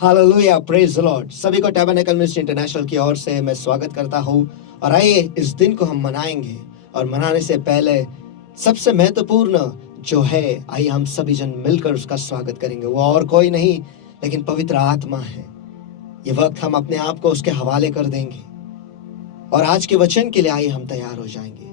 Hallelujah, praise the Lord. सभी को tabernacle Ministry international की ओर से मैं स्वागत करता हूँ। और आइए इस दिन को हम मनाएंगे। और मनाने से पहले सबसे महत्वपूर्ण जो है, आइए हम सभी जन मिलकर उसका स्वागत करेंगे। वो और कोई नहीं लेकिन पवित्र आत्मा है। ये वक्त हम अपने आप को उसके हवाले कर देंगे और आज के वचन के लिए आइए हम तैयार हो जाएंगे।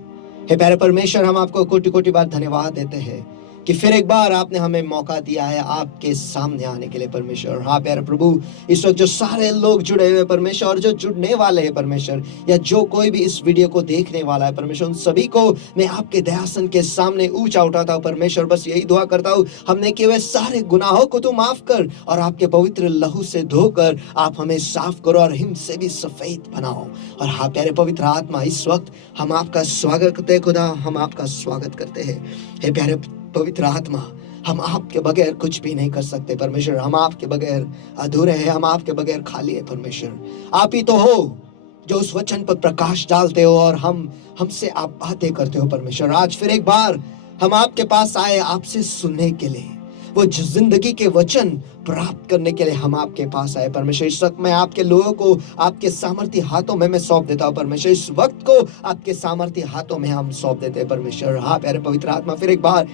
हे प्यारे परमेश्वर, हम आपको कोटि कोटि बार धन्यवाद देते हैं कि फिर एक बार आपने हमें मौका दिया है आपके सामने आने के लिए परमेश्वर। हाँ प्यारे प्रभु, इस वक्त जो सारे लोग जुड़े हुए परमेश्वर और जो जुड़ने वाले हैं परमेश्वर, या जो कोई भी इस वीडियो को देखने वाला है परमेश्वर, उन सभी को मैं आपके दयासन के सामने ऊंचा उठाता हूँ परमेश्वर। बस यही दुआ करता हूँ, हमने किए हुए सारे गुनाहों को तू माफ कर और आपके पवित्र लहू से धोकर आप हमें साफ करो और हिम से भी सफेद बनाओ। और हाँ प्यारे पवित्र आत्मा, इस वक्त हम आपका स्वागत करते हैं खुदा, हम आपका स्वागत करते हैं। हे प्यारे पवित्र आत्मा, हम आपके बगैर कुछ भी नहीं कर सकते परमेश्वर। हम आपके बगैर अधूरे हैं, हम आपके बगैर खाली है परमेश्वर। आप ही तो हो जो उस वचन पर प्रकाश डालते हो और हमसे आप बातें करते हो परमेश्वर। आज फिर एक बार हम आपके पास आए आपसे सुनने के लिए, वो जिंदगी के वचन प्राप्त करने के लिए हम आपके पास आए परमेश्वर। इस वक्त मैं आपके लोगों को आपके सामर्थ्य हाथों में मैं सौंप देता हूँ परमेश्वर। इस वक्त को आपके सामर्थ्य हाथों में हम सौंप देते हैं परमेश्वर। हाँ प्यारे पवित्र आत्मा, फिर एक बार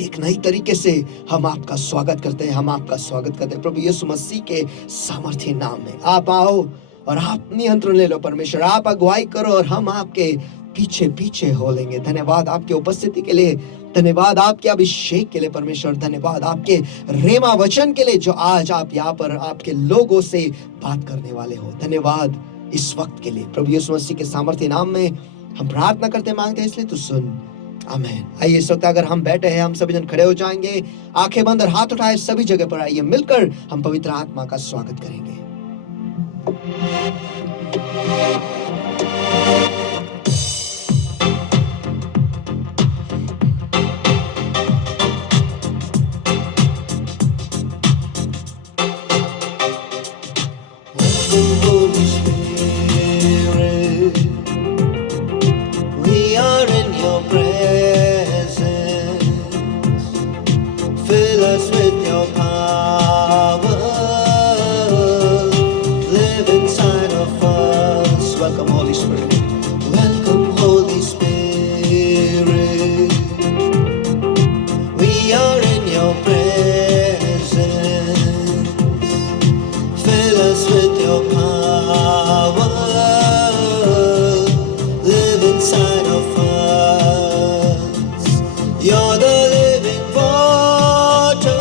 एक नई तरीके से हम आपका स्वागत करते हैं, हम आपका स्वागत करते हैं प्रभु यीशु मसीह के सामर्थ्य नाम में। आप आओ और आप नियंत्रण ले लो परमेश्वर। आप अगुवाई करो और हम आपके पीछे पीछे हो लेंगे। धन्यवाद आपकी उपस्थिति के लिए, धन्यवाद आपके अभिषेक के लिए परमेश्वर, धन्यवाद आपके रेमा वचन के लिए जो आज आप यहाँ पर आपके लोगों से बात करने वाले हो। धन्यवाद इस वक्त के लिए प्रभु यीशु मसीह के सामर्थ्य नाम में हम प्रार्थना करते मांगते हैं, इसलिए तू सुन, आमीन। आइए इस वक्त अगर हम बैठे हैं, हम सभी जन खड़े हो जाएंगे, आंखें बंद और हाथ उठाए सभी जगह पर। आइए मिलकर हम पवित्र आत्मा का स्वागत करेंगे। Holy Spirit, we are in your presence. Fill us with your power. Live inside of us. Welcome, Holy Spirit. Welcome, Holy Spirit. We are in your presence. Fill us with your power. Live inside of us. You're the living waters,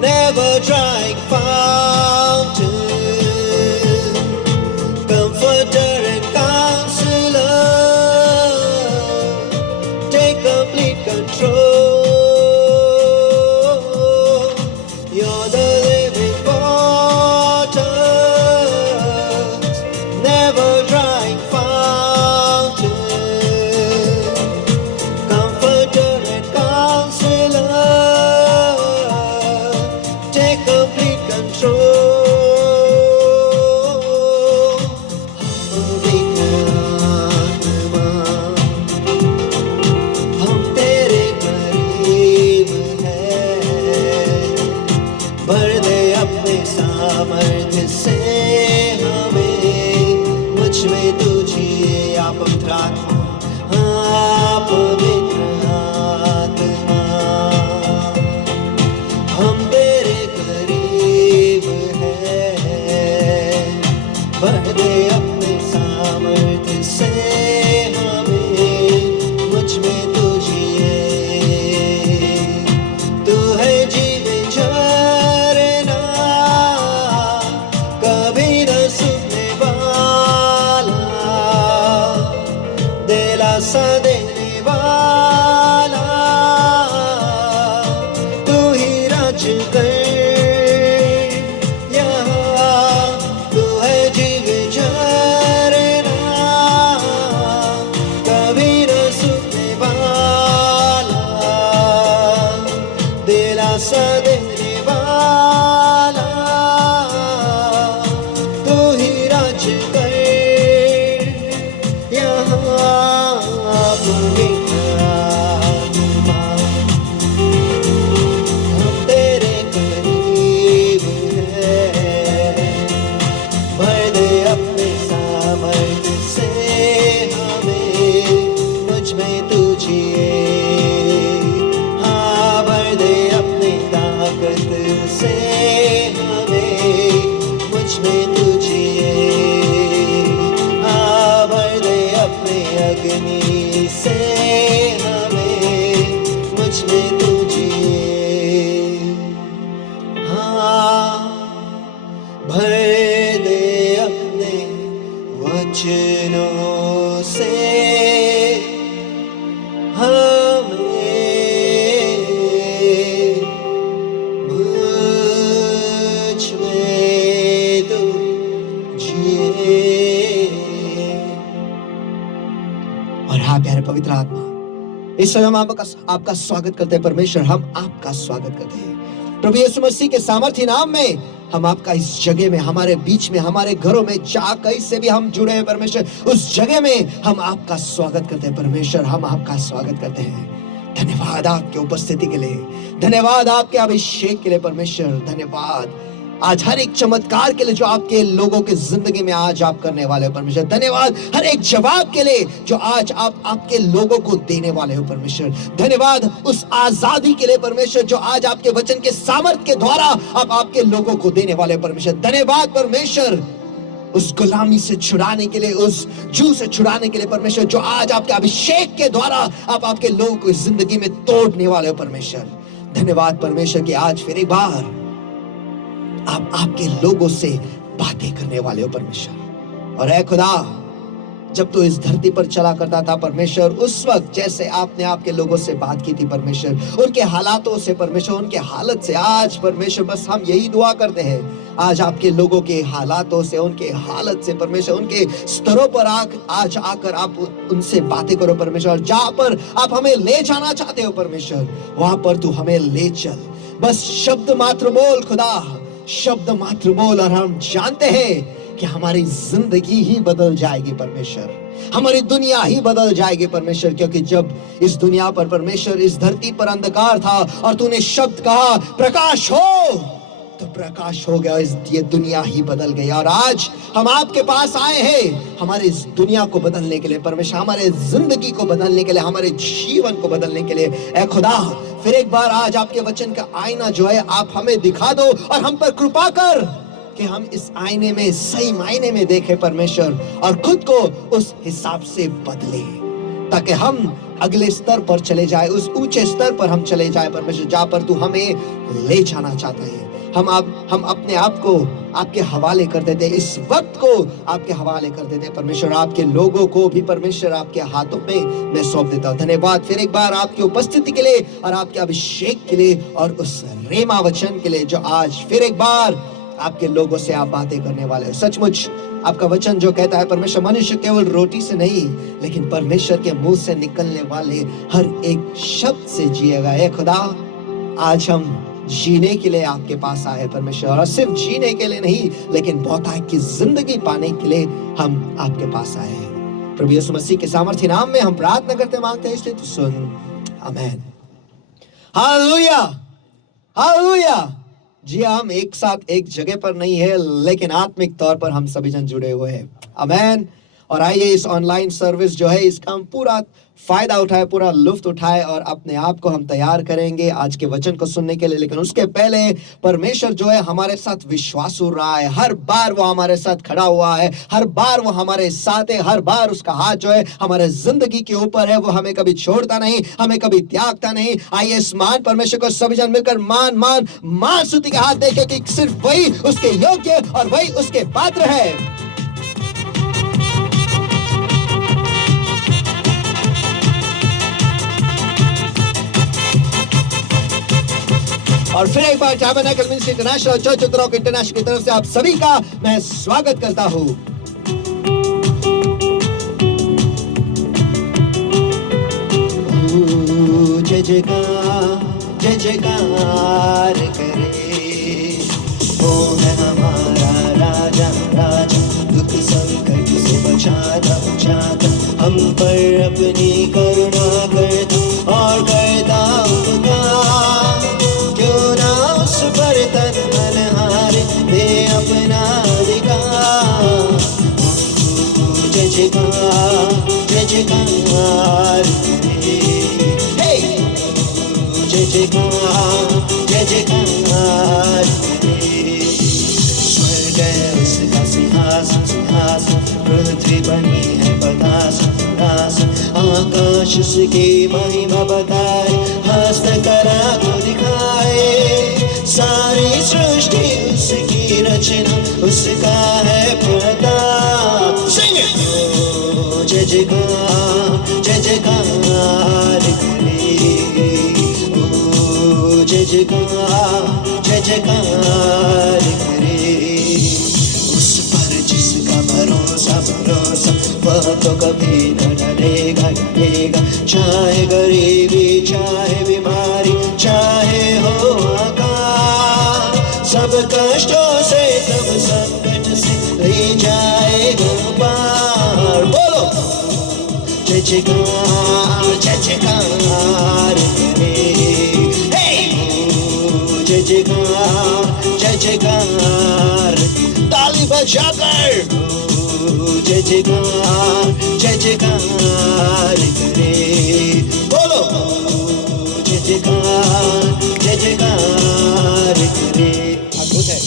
never drying fountain, comforter and counselor. Take complete control. You're the living waters, never drying fountain, comforter and counselor. Take complete control. पवित्र आत्मा, हम तेरे करीब हैं। भर दे अपने सामर्थ्य से हमें, मुझ में तू जिए। आप पवित्र आत्मा, आप पवित्र आत्मा, हम तेरे करीब हैं। भर दे अपने सामर्थ्य से हमें, मुझ में तू जिए। तू है जीवन झरना, से हमें, मुझ में तुझे भर दे अपने अग्नि से हमें, मुझ में तुझे भर दे अपने वचनों से हमें, मुझ में तुझे। और हाँ प्यारे पवित्र आत्मा, इस समय हम आपका स्वागत करते हैं परमेश्वर, हम आपका स्वागत करते हैं प्रभु यीशु मसीह के सामर्थ्य नाम में। हम आपका इस जगह में, हमारे बीच में, हमारे घरों में, जहाँ कहीं से भी हम जुड़े हैं परमेश्वर, उस जगह में हम आपका स्वागत करते हैं परमेश्वर, हम आपका स्वागत करते हैं। धन्यवाद आपके उपस्थिति के लिए, धन्यवाद आपके अभिषेक के लिए परमेश्वर, धन्यवाद आज हर एक चमत्कार के लिए जो आपके लोगों की जिंदगी में आज आप करने वाले हो परमेश्वर। धन्यवाद हर एक जवाब के लिए जो आज आप आपके लोगों को देने वाले हो परमेश्वर। धन्यवाद उस आजादी के लिए परमेश्वर जो आज आपके वचन के सामर्थ्य के द्वारा आप आपके लोगों को देने वाले हो परमेश्वर। धन्यवाद परमेश्वर उस गुलामी से छुड़ाने के लिए, उस जू से छुड़ाने के लिए परमेश्वर, जो आज आपके अभिषेक के द्वारा आप आपके लोगों को जिंदगी में तोड़ने वाले हो परमेश्वर। धन्यवाद परमेश्वर कि आज फिर एक बार आप आपके लोगों से बातें करने वाले हो परमेश्वर। और ऐ खुदा, जब तू इस धरती पर चला करता था परमेश्वर, उस वक्त जैसे आपने आपके लोगों से बात की थी परमेश्वर, उनके हालातों से परमेश्वर, उनके हालत से, आज परमेश्वर बस हम यही दुआ करते हैं, आज आपके लोगों के हालातों से, उनके हालत से परमेश्वर, उनके स्तरों पर आज आकर आप उनसे बातें करो परमेश्वर। जहां पर आप हमें ले जाना चाहते हो परमेश्वर, वहां पर तू हमें ले चल। बस शब्द मात्र बोल खुदा, शब्द मात्र बोल, और हम जानते हैं कि हमारी जिंदगी ही बदल जाएगी परमेश्वर, हमारी दुनिया ही बदल जाएगी परमेश्वर। क्योंकि जब इस दुनिया पर परमेश्वर, इस धरती पर अंधकार था और तूने शब्द कहा प्रकाश हो, तो प्रकाश हो गया, ये दुनिया ही बदल गई। और आज हम आपके पास आए हैं हमारे इस दुनिया को बदलने के लिए परमेश्वर, हमारे जिंदगी को बदलने के लिए, हमारे जीवन को बदलने के लिए। ऐ खुदा, फिर एक बार आज आपके वचन का आईना जो है आप हमें दिखा दो और हम पर कृपा कर कि हम इस आईने में सही मायने में देखें परमेश्वर, और खुद को उस हिसाब से बदले, ताकि हम अगले स्तर पर चले जाए, उस ऊंचे स्तर पर हम चले जाए परमेश्वर, जहां पर तू हमें ले जाना चाहता है। हम अपने आप को आपके हवाले कर देते, इस वक्त को आपके हवाले कर देते परमेश्वर। आपके लोगों को भी परमेश्वर आपके हाथों में मैं सौंप देता हूँ। धन्यवाद फिर एक बार आपकी उपस्थिति के लिए और आपके अभिषेक के लिए और उस रेमा वचन के लिए जो आज फिर एक बार आपके लोगों से आप बातें करने वाले हो। सचमुच आपका वचन जो कहता है परमेश्वर, मनुष्य केवल रोटी से नहीं लेकिन परमेश्वर के मुंह से निकलने वाले हर एक शब्द से जिएगा। हे खुदा, आज हम जीने के लिए आपके पास आए परमेश्वर, और सिर्फ जीने के लिए नहीं लेकिन बहुतायत की जिंदगी पाने के लिए हम आपके पास आए हैं। प्रभु यीशु मसीह के सामर्थ्य नाम में हम प्रार्थना करते मांगते हैं, इसलिए तू सुन। आमीन। Hallelujah, hallelujah. जी हम एक साथ एक जगह पर नहीं है, लेकिन आत्मिक तौर पर हम सभी जन जुड़े हुए हैं। आमीन। और आइए इस ऑनलाइन सर्विस जो है इसका हम पूरा फायदा उठाए, पूरा लुफ्त उठाए और अपने आप को हम तैयार करेंगे आज के वचन को सुनने के लिए। लेकिन उसके पहले परमेश्वर जो है हमारे साथ विश्वास हो रहा है, हर बार वो हमारे साथ खड़ा हुआ है, हर बार वो हमारे साथ है, हर बार उसका हाथ जो है हमारे जिंदगी के ऊपर है, वो हमें कभी छोड़ता नहीं, हमें कभी त्यागता नहीं। आइए इस मान परमेश्वर को सभी जन मिलकर मान मान मान स्तुति के हाथ देखे कि सिर्फ वही उसके योग्य और वही उसके पात्र है। और फिर एक बार Tabernacle Ministry International Church Uttarakhand International की तरफ से आप सभी का मैं स्वागत करता हूं। जय जयकार करे, वो है हमारा राजा राजा, दुख संकट से बचाता बचाता, हम पर अपनी करुणा करता और करता उपकार। क्यों ना उस पर तन मन हारे, दे अपना अधिकार। जय जयकार जय जयकार करे, जय जयकार जय जयकार जिसकी महिमा बताए, हस्तकला को दिखाए। सारी सृष्टि उसकी रचना, उसका है प्रताप। Sing it! जय जयकार, जय जयकार करे। जय जयकार, जय जयकार करे। उस पर जिसका भरोसा भरोसा, वह तो कभी न डरेगा डरेगा। चाहे गरीबी, चाहे बीमारी, चाहे हो आकाश, सब कष्टों से, सब संकट से ले जाएगा पार। बोलो जय जयकार, जय जयकार करे। जय जयकार, जय जयकार, ताली बजाकर जय जयकार, जय जयकार करे। बोलो जय जयकार, जय जयकार करे। अद्भुत है।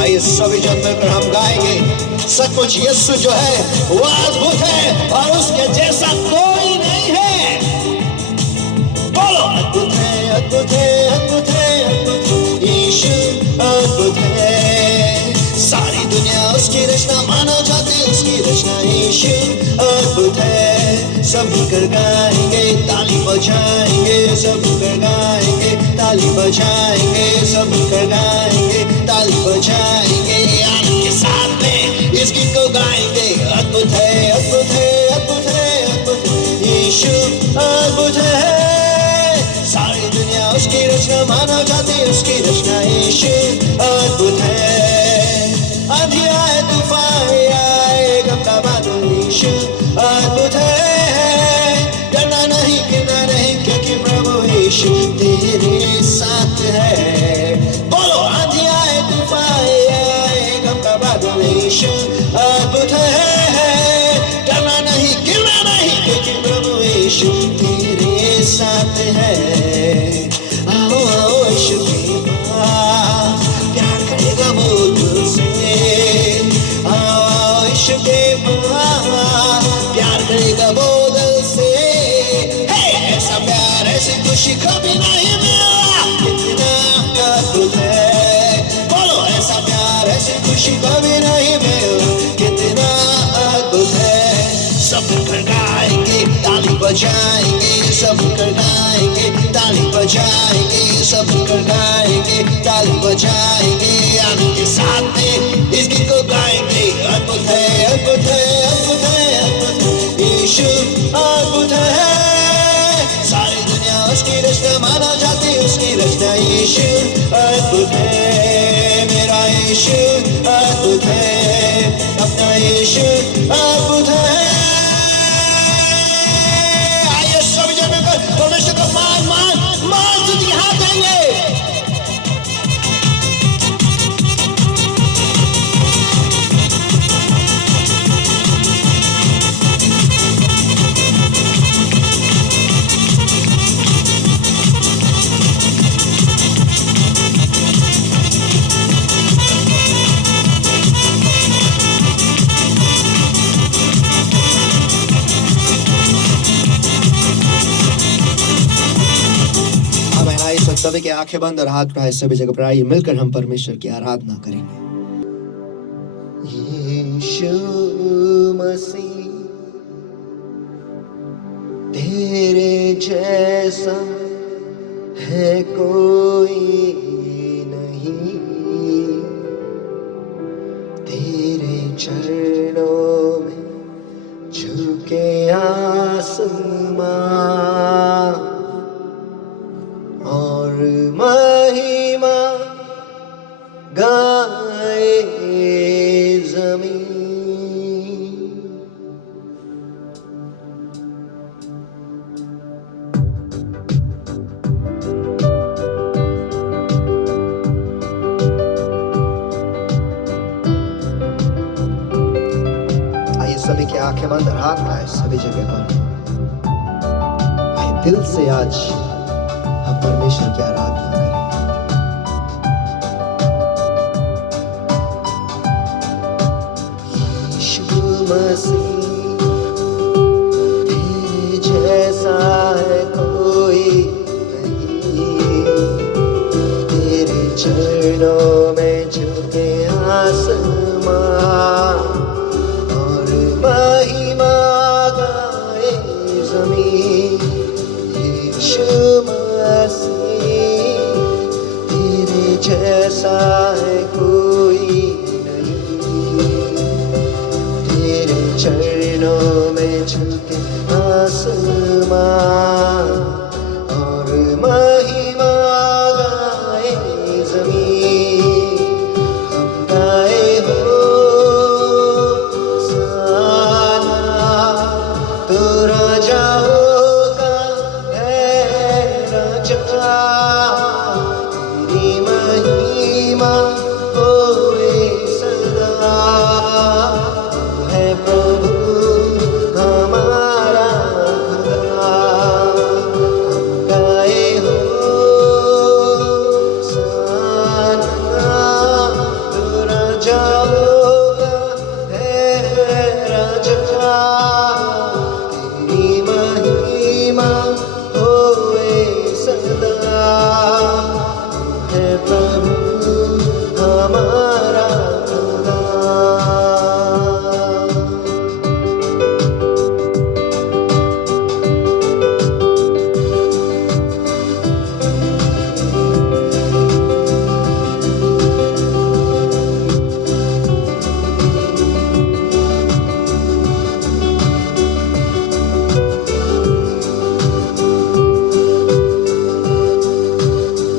आइए सभी जन मिलकर हम गाएंगे, सचमुच यीशु जो है वो अद्भुत है और उसके जैसा कोई नहीं है। बोलो अद्भुत है, अद्भुत है, अद्भुत है, अद्भुत यीशु अद्भुत है। सारी दुनिया उसकी रचना, मानव जाति उसकी रचना। यीशु अद्भुत है। सब मिलकर गाएंगे, ताली बजाएंगे, सब मिलकर गाएंगे, ताली बजाएंगे, सब मिलकर गाएंगे, ताली बजाएंगे। आनंद के साथ में इस गीत को गाएंगे। अद्भुत है, अद्भुत है, अद्भुत है, अद्भुत यीशु अद्भुत है। सारी दुनिया उसकी रचना, मानव जाति उसकी रचना। यीशु अद्भुत है। आंधी आए, तूफान आए, गमका बादल, यीशु अद्भुत है। डरना नहीं, गिरना नहीं, क्योंकि प्रभु यीशु तेरे साथ है। बोलो आंधी आए, तूफान आए, गमका बादल, यीशु अद्भुत है। डरना नहीं, गिरना नहीं, क्योंकि प्रभु यीशु तेरे साथ है। आओ आओ यीशु के पास, प्यार करेगा वो तुझसे। आओ आओ यीशु के पास, प्यार करेगा वो दिल से। ऐसा प्यार, ऐसी खुशी कभी नहीं मिला, कितना अद्भुत है। बोलो ऐसा प्यार, ऐसी खुशी कभी नहीं मिला, कितना अद्भुत है। सब मिलकर गाएंगे, ताली बजाएंगे, सब मिलकर गाएंगे, ताली बजाएंगे, सब मिलकर गाएंगे, ताली बजाएंगे। आनंद के साथ में इस गीत को गाएंगे। अद्भुत है, अद्भुत है, अद्भुत है, अद्भुत यीशु अद्भुत है। सारी दुनिया उसकी रचना, मानव जाति उसकी रचना। यीशु अद्भुत है, मेरा यीशु अद्भुत है, अपना यीशु अद्भुत है। आइए सभी जन मिलकर परमेश्वर को मान मान मान स्तुति हाथ देंगे। सभी के आंखें बंद और हाथ उठाए, सभी जगह पर आइए मिलकर हम परमेश्वर की आराधना करेंगे। यीशु मसीह तेरे जैसा है कोई नहीं, तेरे चरणों में झुके आसमां और महिमा गाए जमीन। आइए सभी की आंखें बंद और हाथ उठाए, सभी जगह पर आइए दिल से आज परमेश्वर की आराधना करें। मसीह, तेरे जैसा है कोई नहीं। तेरे चरणों में झुके आसमां और महिमा गाए ज़मीन। यीशु मसीह, तेरे जैसा है कोई नहीं। तेरे चरणों में झुके आसमां और महिमा गाए ज़मीन। हम गाए होसाना, तू राजा होगा, है राजा। तेरी महिमा होए सदा। तू है प्रभु हमारा खुदा। हम गाए होसाना, तू राजा होगा, है राजा। तेरी महिमा होए सदा। तू है प्रभु हमारा खुदा।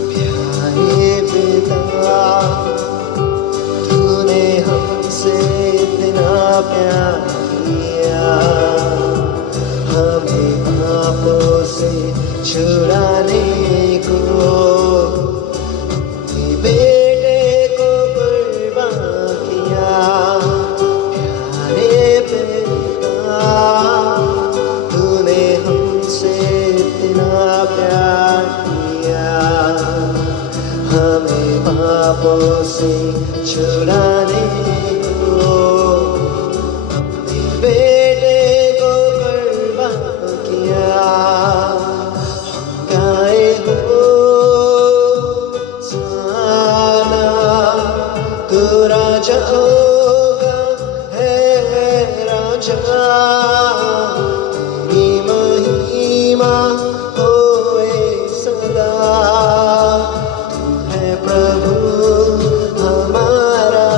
प्यारे पिता, तूने हमसे इतना प्यार किया। हमें पापों से छुड़ाने को अपने बेटे को कुर्बान किया। प्यारे पिता, तूने हमसे इतना प्यार किया। हमें पापों से छुड़ाने को अपने बेटे को कुर्बान किया। हम गाए होसाना, तू राजा होगा, है राजा। तेरी महिमा होए सदा। तू है प्रभु हमारा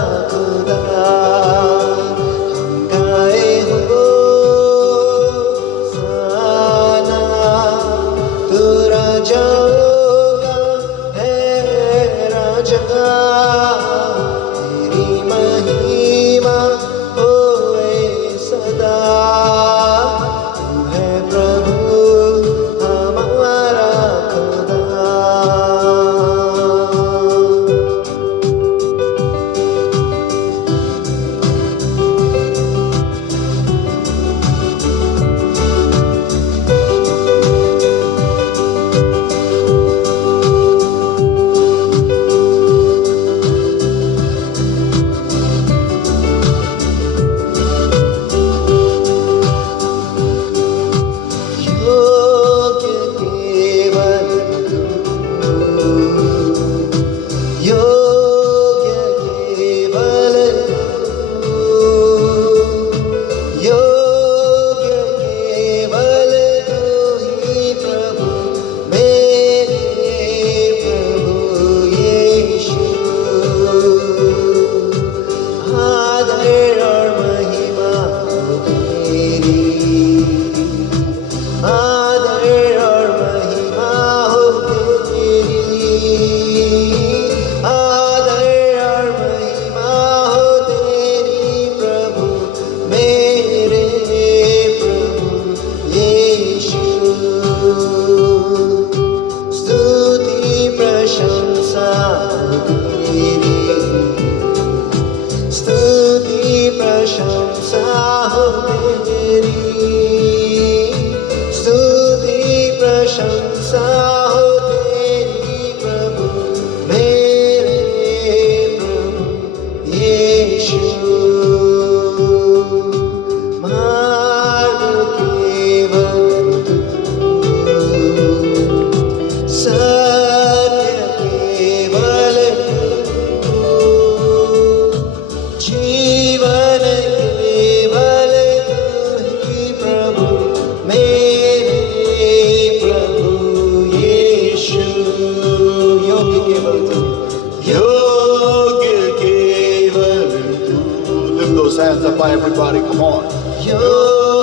everybody, come on. यो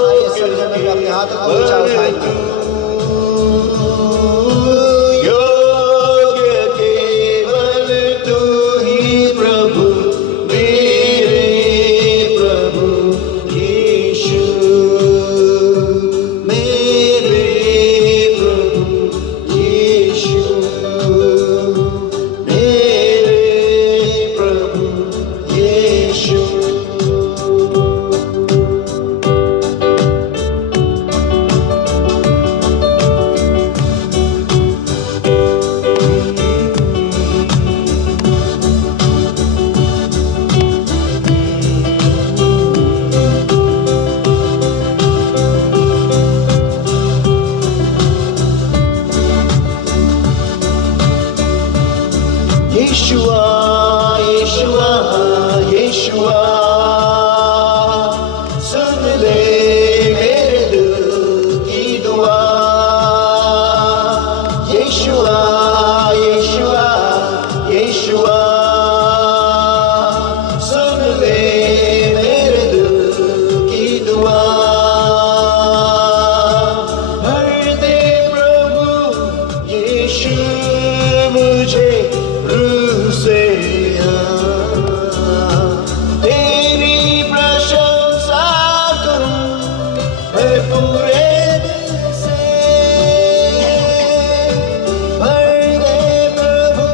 आइए सभी जन भी अपने हाथों को ऊंचा उठाएंगे। योग्य केवल तू ही प्रभु, मेरे प्रभु यीशु, मेरे प्रभु यीशु, मेरे प्रभु यीशु। यीशुआ, यीशुआ, यीशुआ, सुन ले मेरे दिल की दुआ। यीशुआ, यीशुआ, यीशुआ, सुन ले मेरे दिल की दुआ। भर दे प्रभु यीशु मुझे रूह से, तेरी प्रशंसा करूं मैं पूरे दिल से। भर दे प्रभु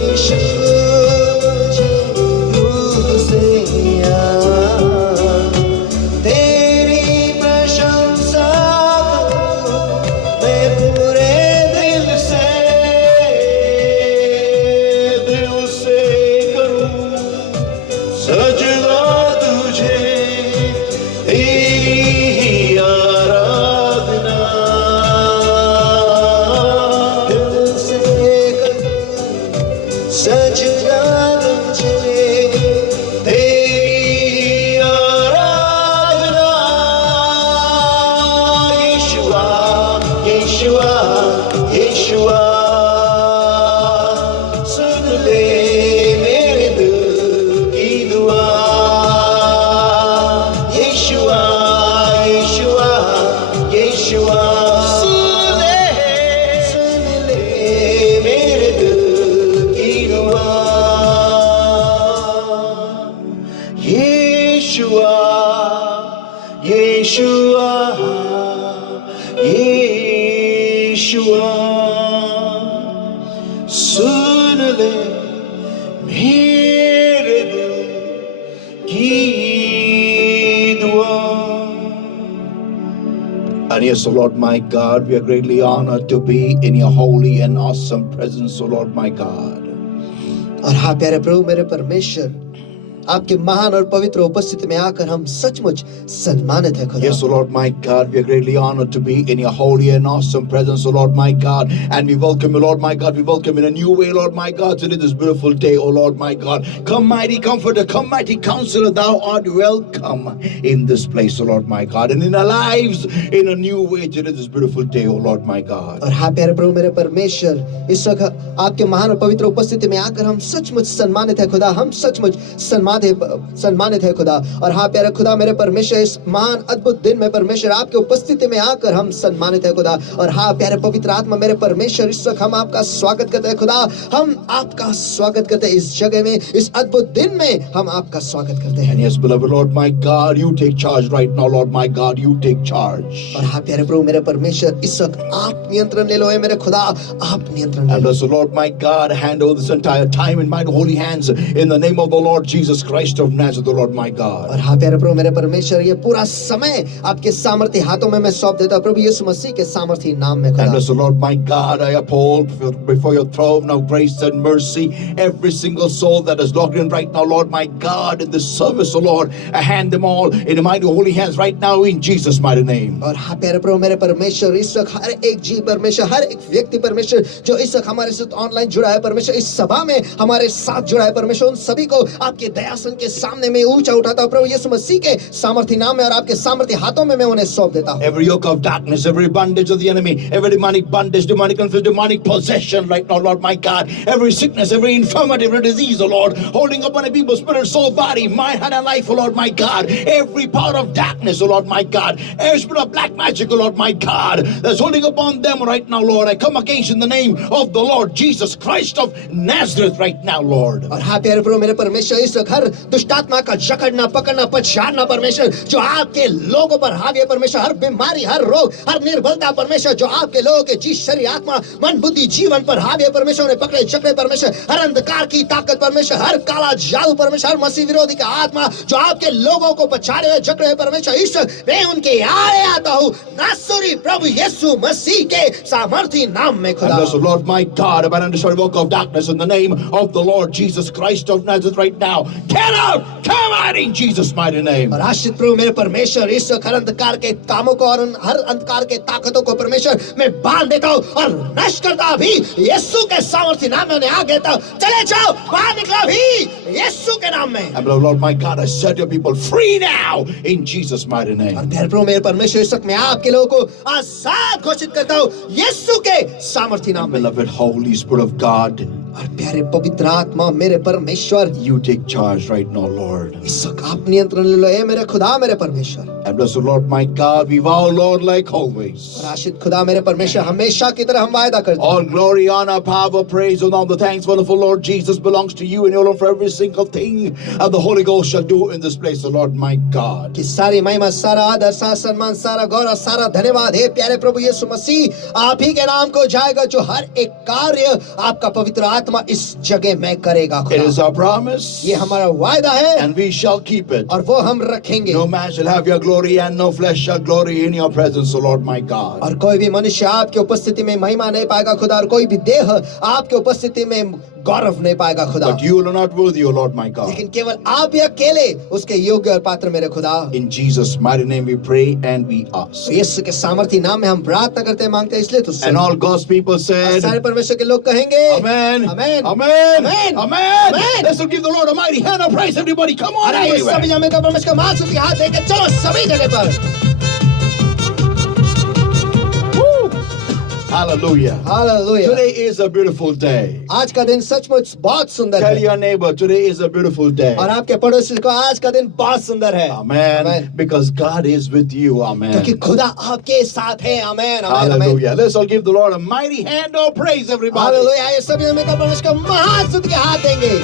यीशु मुझे रूह से, तेरी प्रशंसा करूं मैं पूरे दिल से। दिल से करूं सजदा तुझे, तेरी ही आराधना। दिल से करूं सजदा तुझे, तेरी आराधना। यीशुआ, यीशुआ, यीशुआ, सुन ले मेरे दिल की दुआ। यीशुआ, यीशुआ, यीशुआ, सुन ले मेरे दिल की दुआ। यीशुआ, यीशुआ, यीशुआ, सुन ले मेरे दिल की दुआ। And yes, O Lord my God, we are greatly honored to be in your holy and awesome presence, O Lord my God. और हाँ प्यारे प्रभु मेरे परमेश्वर, आपके महान और पवित्र उपस्थिति में आकर हम सचमुच सम्मानित है खुदा। Yes, O Lord my God, we are greatly honored to be in your holy and awesome presence, O Lord my God. And we welcome you, Lord my God. We welcome in a new way, Lord my God, today this beautiful day, O Lord my God. Come, mighty comforter, come, mighty counselor, thou art welcome in this place, O Lord my God. And in our lives, in a new way, today this beautiful day, O Lord my God. और हाँ प्यारे प्रभु मेरे परमेश्वर, इस वक्त आपके महान और पवित्र उपस्थिति में आकर हम सचमुच सम्मानित है खुदा। हम सचमुच सम्मानित है खुदा। और हाँ प्यारे खुदा मेरे परमेश्वर, इस महान अद्भुत दिन में परमेश्वर आपके उपस्थिति में आकर हम सम्मानित है खुदा। और हाँ प्यारे पवित्र आत्मा मेरे परमेश्वर, इस वक्त हम आपका स्वागत करते हैं खुदा। हम आपका स्वागत करते हैं इस जगह में, इस अद्भुत दिन में हम आपका स्वागत करते हैं। And yes, beloved Lord my God, you take charge right now, Lord my God, you take charge. और हाँ प्यारे प्रभु मेरे परमेश्वर, इस वक्त आप नियंत्रण ले लो है मेरे खुदा, आप नियंत्रण ले And low. so, Lord my God, hand over this entire time in my holy hands in the name of the Lord Jesus Christ of Nazareth, the Lord my God. और हाँ प्यारे प्रभु मेरे परमेश्वर, ये पूरा समय आपके सामर्थ्य हाथों में मैं सौंप देता हूँ प्रभु यीशु मसीह के सामर्थ्य नाम में खुदा। And so, Lord my God, I uphold before your throne of grace and mercy every single soul that is logged in right now, Lord my God, in this service, oh Lord. I hand them all in the mighty holy hands right now in Jesus' mighty name. और हाँ प्यारे प्रभु मेरे परमेश्वर, इस वक्त हर एक जीव परमेश्वर, हर एक व्यक्ति परमेश्वर जो इस वक्त हमारे साथ ऑनलाइन जुड़ा है परमेश्वर, इस सभा में हमारे साथ जुड़ा है परमेश्वर, उन सभी को आपके दया न्यायासन के सामने मैं ऊंचा उठाता हूँ प्रभु यीशु मसीह के सामर्थी नाम में और आपके सामर्थी हाथों में मैं उन्हें सौंप देता हूँ। Every yoke of darkness, every bondage of the enemy, every demonic bondage, demonic conflict, demonic possession right now, Lord my God, every sickness, every infirmity, every disease, oh Lord, holding upon a people's spirit, soul, body, mind, and life, oh Lord my God, every power of darkness, oh Lord my God, every spirit of black magic, oh Lord my God, that's holding upon them right now, Lord, I come against in the name of the Lord Jesus Christ of Nazareth right now, Lord. और हाँ प्यारे प्रभु मेरे परमेश्वर इस हर दुष्टात्मा का जकड़ना पकड़ना पछाड़ना परमेश्वर जो आपके लोगों पर हावी है परमेश्वर, हर बीमारी हर रोग हर निर्बलता परमेश्वर जो आपके लोगों के जी शरीर आत्मा मन बुद्धि जीवन पर हावी है परमेश्वर उन्हें पकड़े जकड़े परमेश्वर, हर अंधकार की ताकत परमेश्वर, हर काला जादू परमेश्वर, हर मसीह विरोधी का आत्मा जो आपके लोगों को पछाड़े हुए जकड़े हुए परमेश्वर ईश्वर मैं उनके आड़े आता हूँ नासरी प्रभु यीशु मसीह के सामर्थी नाम में खुदा। And thus, Lord my God, abandon the destroy work of darkness in the name of the Lord Jesus Christ of Nazareth right now. Get out! Come out in Jesus' mighty name. और आश्रित प्रभु मेरे परमेश्वर इस हर अंधकार के कामों को और हर अंधकार के ताकतों को परमेश्वर मैं बांध देता हूँ और नष्ट करता अभी यीशु के सामर्थी नाम में उन्हें आगे देता हूँ। चले जाओ बाहर निकलो भी यीशु के नाम में। And Lord my God, I set your people free now in Jesus' mighty name. और प्यारे प्रभु मेरे परमेश्वर इस वक्त मैं आपके लोगों को आजाद घोषित करता हूँ यीशु के सामर्थी नाम में। Beloved Holy Spirit of God, और प्यारे पवित्र आत्मा मेरे परमेश्वर you take charge right now, Lord. इस वक्त आप नियंत्रण ले लो ए मेरे खुदा मेरे परमेश्वर। And bless the Lord my God, we vow, Lord, like always. और आशीष खुदा मेरे परमेश्वर हमेशा की तरह हम वायदा करते हैं। All glory, honor, power, praise, and all the thanks, wonderful Lord Jesus, belongs to you and you alone for every single thing and the Holy Ghost shall do in this place, the Lord my God. कि सारी महिमा सारा आदर सारा सम्मान सारा गौरव सारा धन्यवाद हे प्यारे प्रभु यीशु मसीह आप ही के नाम को जाएगा जो हर एक कार्य आपका पवित्र आत्मा इस जगह में करेगा It is खुदा। our promise, ये हमारा वायदा है and we shall keep it. और वो हम रखेंगे। No man shall have your glory, and no flesh shall glory in your presence, O Lord my God. और कोई भी मनुष्य आपकी उपस्थिति में महिमा नहीं पाएगा खुदा और कोई भी देह आपकी उपस्थिति में गौरव नहीं पाएगा खुदा। But you are not worthy, O Lord my God. लेकिन केवल आप ही अकेले उसके योग्य और पात्र मेरे खुदा। In Jesus' mighty name we pray and we ask. यीशु के सामर्थी नाम में हम प्रार्थना करते हैं मांगते हैं इसलिए तुझसे। And all God's people said, सारे परमेश्वर के लोग कहेंगे Amen, Amen, Amen, Amen, Amen. Amen. Let's give the Lord a mighty hand of praise, everybody. Come on, अरे ये everywhere. सभी जगह का परमेश्वर का महान के हाथ देके चलो सभी जगह पर। Hallelujah. Hallelujah. Today is a beautiful day. आज का दिन सचमुच बहुत सुंदर Tell है। your neighbor, today is a beautiful day. और आपके पड़ोसी को आज का दिन बहुत सुंदर है। Amen. Amen. Because God is with you. क्योंकि Amen. खुदा आपके साथ है। आमेन आमेन आमेन। Hallelujah. Let's all give the Lord a mighty hand of praise, everybody. Hallelujah. ये सभी जगह का परमेश्वर का महान स्तुति के हाथ देंगे।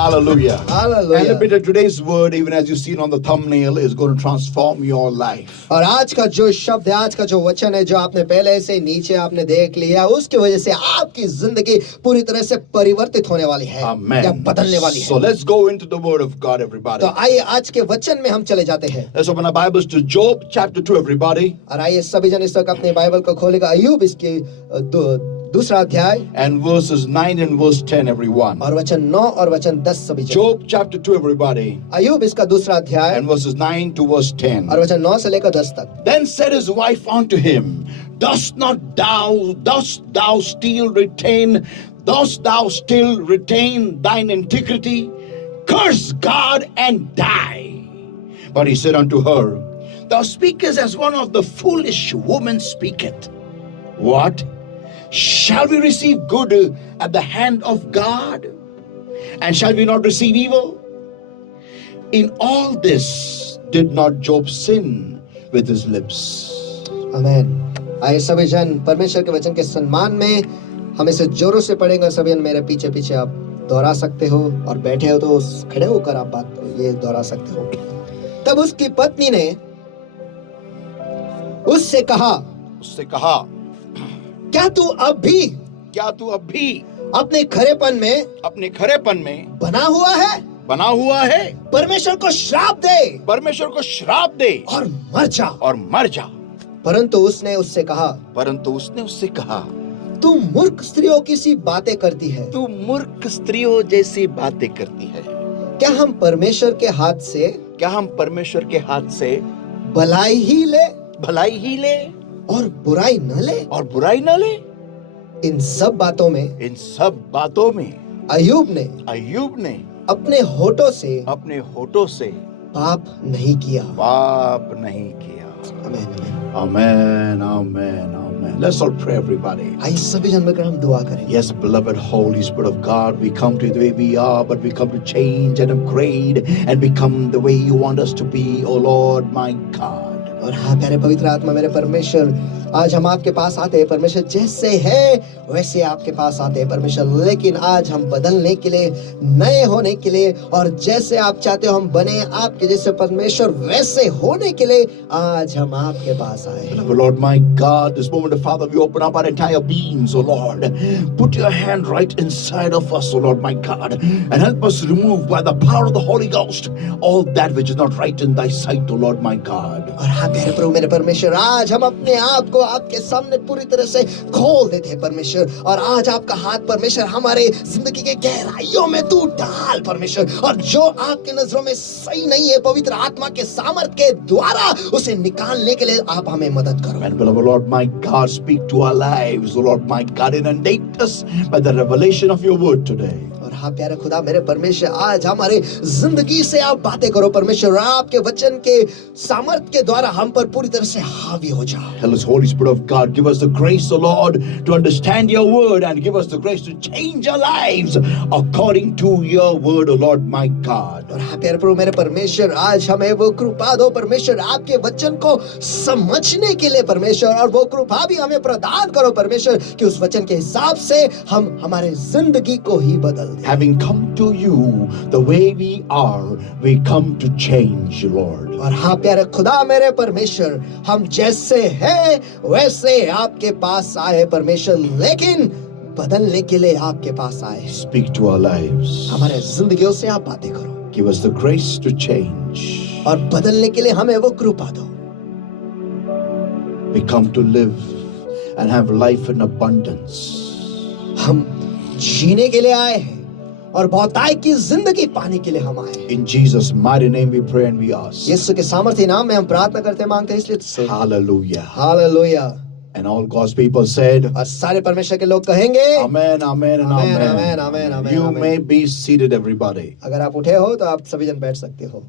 Hallelujah. Hallelujah. And a bit of today's word, even as you see it on the thumbnail, is going to transform your life. और आज का जो शब्द है आज का जो वचन है जो आपने पहले से नीचे आपने देख लिया उसकी वजह से आपकी जिंदगी पूरी तरह से परिवर्तित होने वाली है Amen. या बदलने वाली So है। let's go into the word of God, everybody. तो आइए आज के वचन में हम चले जाते हैं। Let's open our Bibles to Job chapter 2, everybody. और आइए सभी जन इस वक्त अपने बाइबल को खोलेगा अय्यूब इसके दूसरा अध्याय And verses 9 and verse 10, everyone. और वचन 9 और वचन 10 सभी जन। Job chapter 2, everybody. अय्यूब इसका दूसरा अध्याय And verses 9 to verse 10. और वचन 9 से लेकर 10 तक। Then said his wife unto him, dost thou still retain thine integrity? Curse God and die. But he said unto her, thou speakest as one of the foolish women speaketh. What? Shall we receive good at the hand of God? And shall we not receive evil? In all this did not Job sin with his lips. आमेन। आइए सभी जन परमेश्वर के वचन के सम्मान में हम इसे जोरों से पढ़ेंगे। सभी जन मेरे पीछे पीछे आप दोहरा सकते हो और बैठे हो तो खड़े होकर आप बात ये दोहरा सकते हो। तब उसकी पत्नी ने उससे कहा क्या तू अब भी अपने खरेपन में बना हुआ है परमेश्वर को श्राप दे और मर जा। परंतु उसने उससे कहा तू मूर्ख स्त्रियों की सी बातें करती है। तू मूर्ख स्त्रियों जैसी बातें करती है। क्या हम परमेश्वर के हाथ से भलाई ही ले और बुराई न ले? इन सब बातों में अय्यूब ने अय्यूब ने अपने होठों से अपने होठों से पाप नहीं किया। पाप नहीं किया। आमीन। Amen, amen, amen. Let's all pray, everybody. आइए सभी जन मिलकर हम दुआ करें। Yes, beloved Holy Spirit of God, we come to you the way we are, but we come to change and upgrade and become the way you want us to be, oh Lord, my God. और हाँ प्यारे पवित्र आत्मा मेरे परमेश्वर, आज हम आपके पास आते हैं परमेश्वर, जैसे है वैसे आपके पास आते हैं परमेश्वर, लेकिन आज हम बदलने के लिए, नए होने के लिए, और जैसे आप चाहते हो हम बने आपके जैसे परमेश्वर वैसे होने के लिए आज हम आपके पास आए हैं। Beloved Lord, my God, this moment, Father, we open up our entire beings, oh Lord. Put your hand right inside of us, oh Lord, my God, and help us remove by the power of the Holy Ghost all that which is not right in thy sight, oh Lord, my God. और हाँ प्यारे प्रभु मेरे परमेश्वर, आज हम अपने आप को आपके सामने पूरी तरह से खोल देते हैं परमेश्वर, और आज आपका हाथ परमेश्वर हमारे जिंदगी के गहराइयों में तू डाल परमेश्वर, और जो आपकी नजरों में सही नहीं है पवित्र आत्मा के सामर्थ के द्वारा उसे निकालने के लिए आप हमें मदद करो। And beloved Lord, my God, speak to our lives, oh Lord, my God, inundate us by the revelation of your word today. और हाँ प्यारे खुदा मेरे परमेश्वर, आज हमारे जिंदगी से आप बातें करो परमेश्वर, आपके वचन के सामर्थ के द्वारा हम पर पूरी तरह से हावी हो जाओ। Tell us, Holy Spirit of God, give us the grace, O Lord, to understand your word, and give us the grace to change our lives according to your word, O Lord, my God. और हाँ प्यारे प्रभु मेरे परमेश्वर, आज हमें वो कृपा दो परमेश्वर, आपके वचन को समझने के लिए परमेश्वर, और वो कृपा भी हमें प्रदान करो परमेश्वर कि उस वचन के हिसाब से हम हमारे जिंदगी को ही बदल दें। Having come to you the way we are, we come to change, Lord. और हाँ प्यारे खुदा मेरे परमेश्वर, हम जैसे हैं वैसे आपके पास आए परमेश्वर, लेकिन बदलने के लिए आपके पास आए। Speak to our lives. हमारे जिंदगियों से आप बातें करो, Give us the grace to change. और बदलने के लिए हमें वो कृपा दो। We come to live and have life in abundance. हम जीने के लिए आए हैं और बहुतायत की जिंदगी पाने के लिए हम आए हैं। In Jesus' mighty name we pray and we ask. यीशु के सामर्थ्य नाम में हम प्रार्थना करते हैं, मांगते हैं, इसलिए तुझसे Hallelujah. Hallelujah. And all God's people said, और सारे परमेश्वर के लोग कहेंगे Amen, amen, and Amen, amen. amen, amen, amen, You amen. may be seated, everybody. अगर आप उठे हो तो आप सभी जन बैठ सकते हो।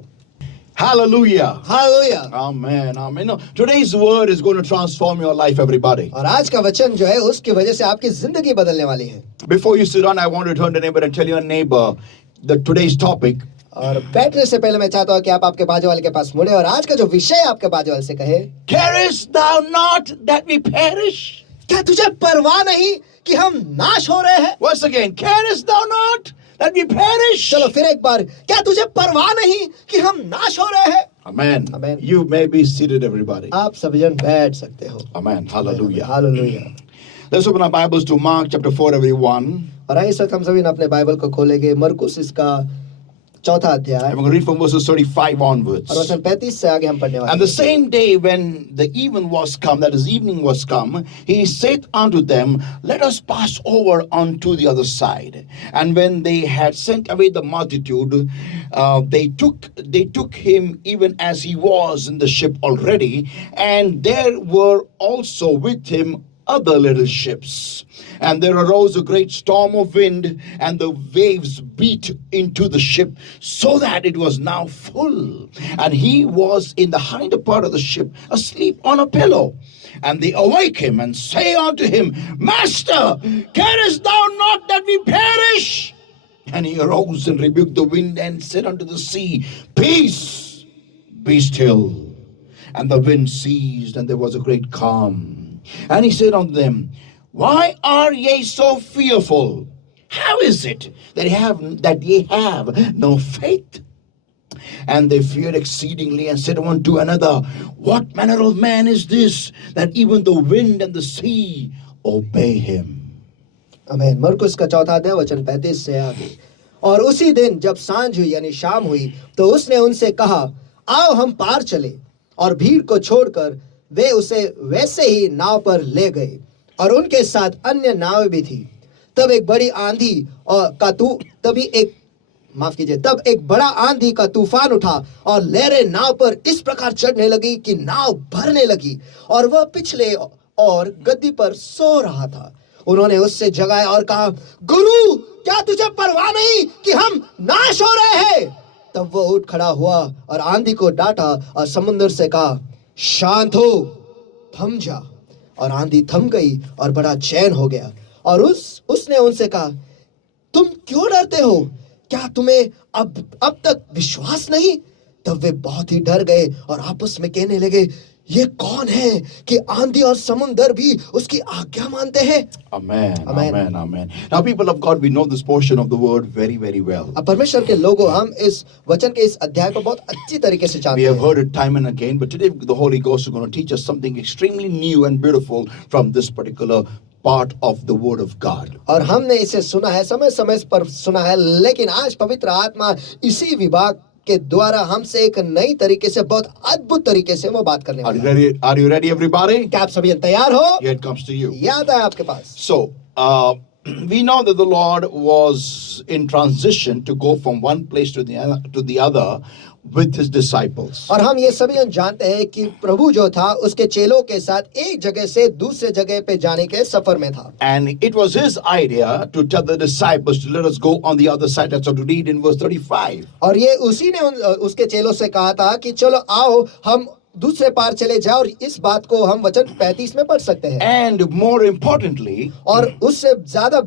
Hallelujah. Hallelujah. Amen, amen. No, today's word is going to transform your life, everybody. और आज का वचन जो है उसकी वजह से आपकी जिंदगी बदलने वाली है। Before you sit down, I want to turn to neighbor and tell your neighbor that today's topic और बैठने से पहले मैं चाहता हूँ कि आप आपके बाजू वाले के पास मुड़े और आज का जो विषय आपके बाजू वाले से कहे, carest thou not that we perish? क्या तुझे परवाह नहीं कि हम नाश हो रहे हैं? Once again, carest thou not that we perish? चलो फिर एक बार, क्या तुझे परवाह नहीं कि हम नाश हो रहे हैं? Amen. Amen. You may be seated, everybody. आप सभी जन बैठ सकते हो। Amen. Hallelujah. Hallelujah. Let's open our Bibles to Mark chapter 4, everyone. और आइए इस वक्त हम सभी अपने बाइबल को खोलेंगे मरकुस इसका चौथा अध्याय, I'm going to read from verses 35 onwards. और वचन 35 से आगे हम पढ़ने वाले And the हैं। same day when the even was come, that is evening was come, he said unto them, Let us pass over unto the other side. And when they had sent away the multitude, they took him even as he was in the ship already, and there were also with him other little ships. And there arose a great storm of wind, and the waves beat into the ship, so that it was now full. And he was in the hinder part of the ship, asleep on a pillow. And they awake him and say unto him, Master, carest thou not that we perish? And he arose and rebuked the wind and said unto the sea, Peace, be still. And the wind ceased, and there was a great calm. And he said unto them, Why are ye so fearful? How is it that ye have no faith? And they feared exceedingly and said one to another, What manner of man is this, that even the wind and the sea obey him? आमीन। मरकुस का चौथा अध्याय वचन 35 से आगे। और उसी दिन जब सांझ हुई यानी शाम हुई, तो उसने उनसे कहा, आओ हम पार चले। और भीड़ को छोड़कर वे उसे वैसे ही नाव पर ले गए, और उनके साथ अन्य नाव भी थी। तब एक बड़ा आंधी का तूफान उठा, और लहरें नाव पर इस प्रकार चढ़ने लगी कि नाव भरने लगी, और वह पिछले और गद्दी पर सो रहा था। उन्होंने उससे जगाया और कहा, गुरु, क्या तुझे परवाह नहीं कि हम नाश हो रहे हैं? तब वो उठ खड़ा हुआ और आंधी को डांटा और समुद्र से कहा, शांत हो, थम जा। और आंधी थम गई और बड़ा चैन हो गया। और उसने उनसे कहा, तुम क्यों डरते हो? क्या तुम्हें अब तक विश्वास नहीं? तब वे बहुत ही डर गए और आपस में कहने लगे, ये कौन है कि आंधी और समुंदर भी उसकी आज्ञा मानते हैं? Amen. Amen. Amen. Amen. Now, people of God, we know this portion of the word very, very well. अब परमेश्वर के लोगों, हम इस वचन के इस अध्याय को बहुत अच्छी तरीके से We जानते have हैं। heard it time and again, but today the Holy Ghost is going to teach us something extremely new and beautiful from this particular part of the Word of God. और हमने इसे सुना है, समय समय पर सुना है, लेकिन आज पवित्र आत्मा इसी विभाग के द्वारा हमसे एक नई तरीके से, बहुत अद्भुत तरीके से वो बात करने Are you वाला है। ready? Are you ready, everybody? क्या आप सभी तैयार हो? Here it comes to you. याद है आपके पास? So, we know that the Lord was in transition to go from one place to the other with his disciples. और हम ये सभी जानते हैं कि प्रभु जो था उसके चेलों के साथ एक जगह से दूसरे जगह पे जाने के सफर में था। And it was his idea to tell the disciples to let us go on the other side. That's what we read in verse 35. और ये उसी ने उसके चेलों से कहा था कि चलो आओ हम दूसरे पार चले जाओ, और इस बात को हम वचन 35 में पढ़ सकते हैं। And more importantly, और उससे ज्यादा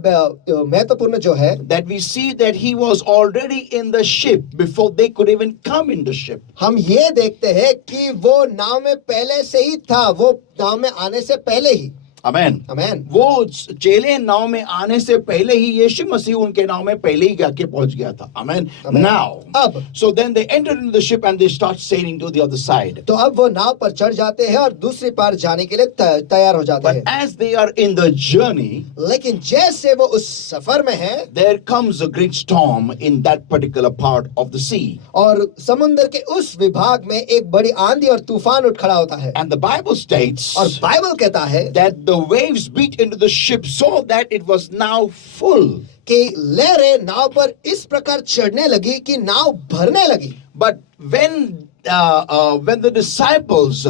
महत्वपूर्ण जो है, that we see that he was already in the ship before they could even come in the ship. हम ये देखते हैं कि वो नाव में पहले से ही था, वो नाव में आने से पहले ही। Amen. आमेन। वो चेले नाव में आने से पहले ही यीशु मसीह उनके नाव में पहले ही जाके पहुंच गया था। Amen. Amen. Now, अब so then they entered into the ship and they start sailing to the other side. तो अब वो नाव पर चढ़ जाते हैं और दूसरी पार जाने के लिए तैयार हो जाते But हैं। as they are in the journey, लेकिन जैसे वो उस सफर में है, there comes a great storm in that particular part of the sea. और समुद्र के उस विभाग में एक बड़ी आंधी और तूफान उठ खड़ा होता है। And the Bible states और बाइबल कहता है that the waves beat into the ship so that it was now full. कि लहरें नाव पर इस प्रकार चढ़ने लगी कि नाव भरने लगी। But when the disciples,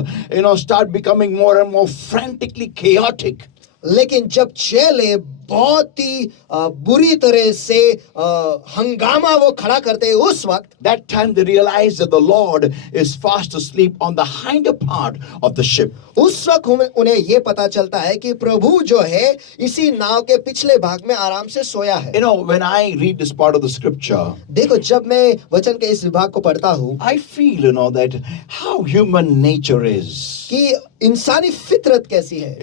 start becoming more and more frantically chaotic, लेकिन जब चेले बहुत ही बुरी तरह से हंगामा वो खड़ा करते हैं, उस वक्त that time they realized that the Lord is fast asleep on the hinder part of the ship. उस वक्त उन्हें ये पता चलता है कि प्रभु जो है इसी नाव के पिछले भाग में आराम से सोया है। When I read this part of the scripture, देखो, जब मैं वचन के इस विभाग को पढ़ता हूँ, I feel, that how human nature is. कि इंसानी फितरत कैसी है।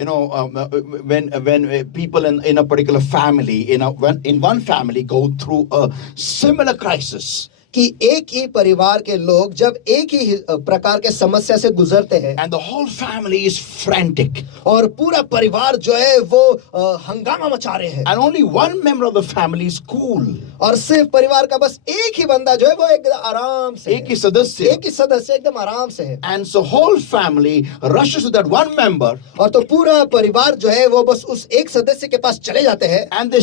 When people in a particular family, in one family go through a similar crisis, कि एक ही परिवार के लोग जब एक ही प्रकार के समस्या से गुजरते हैं, and the whole family is frantic, और पूरा परिवार जो है वो हंगामा मचा रहे हैं, and only one member of the family is cool. और सिर्फ परिवार का बस एक ही बंदा जो है वो एकदम आराम से एक ही सदस्य, एक ही सदस्य एकदम आराम से है, and so whole family rushes to that one member, और तो पूरा परिवार जो है वो बस उस एक सदस्य के पास चले जाते हैं, and they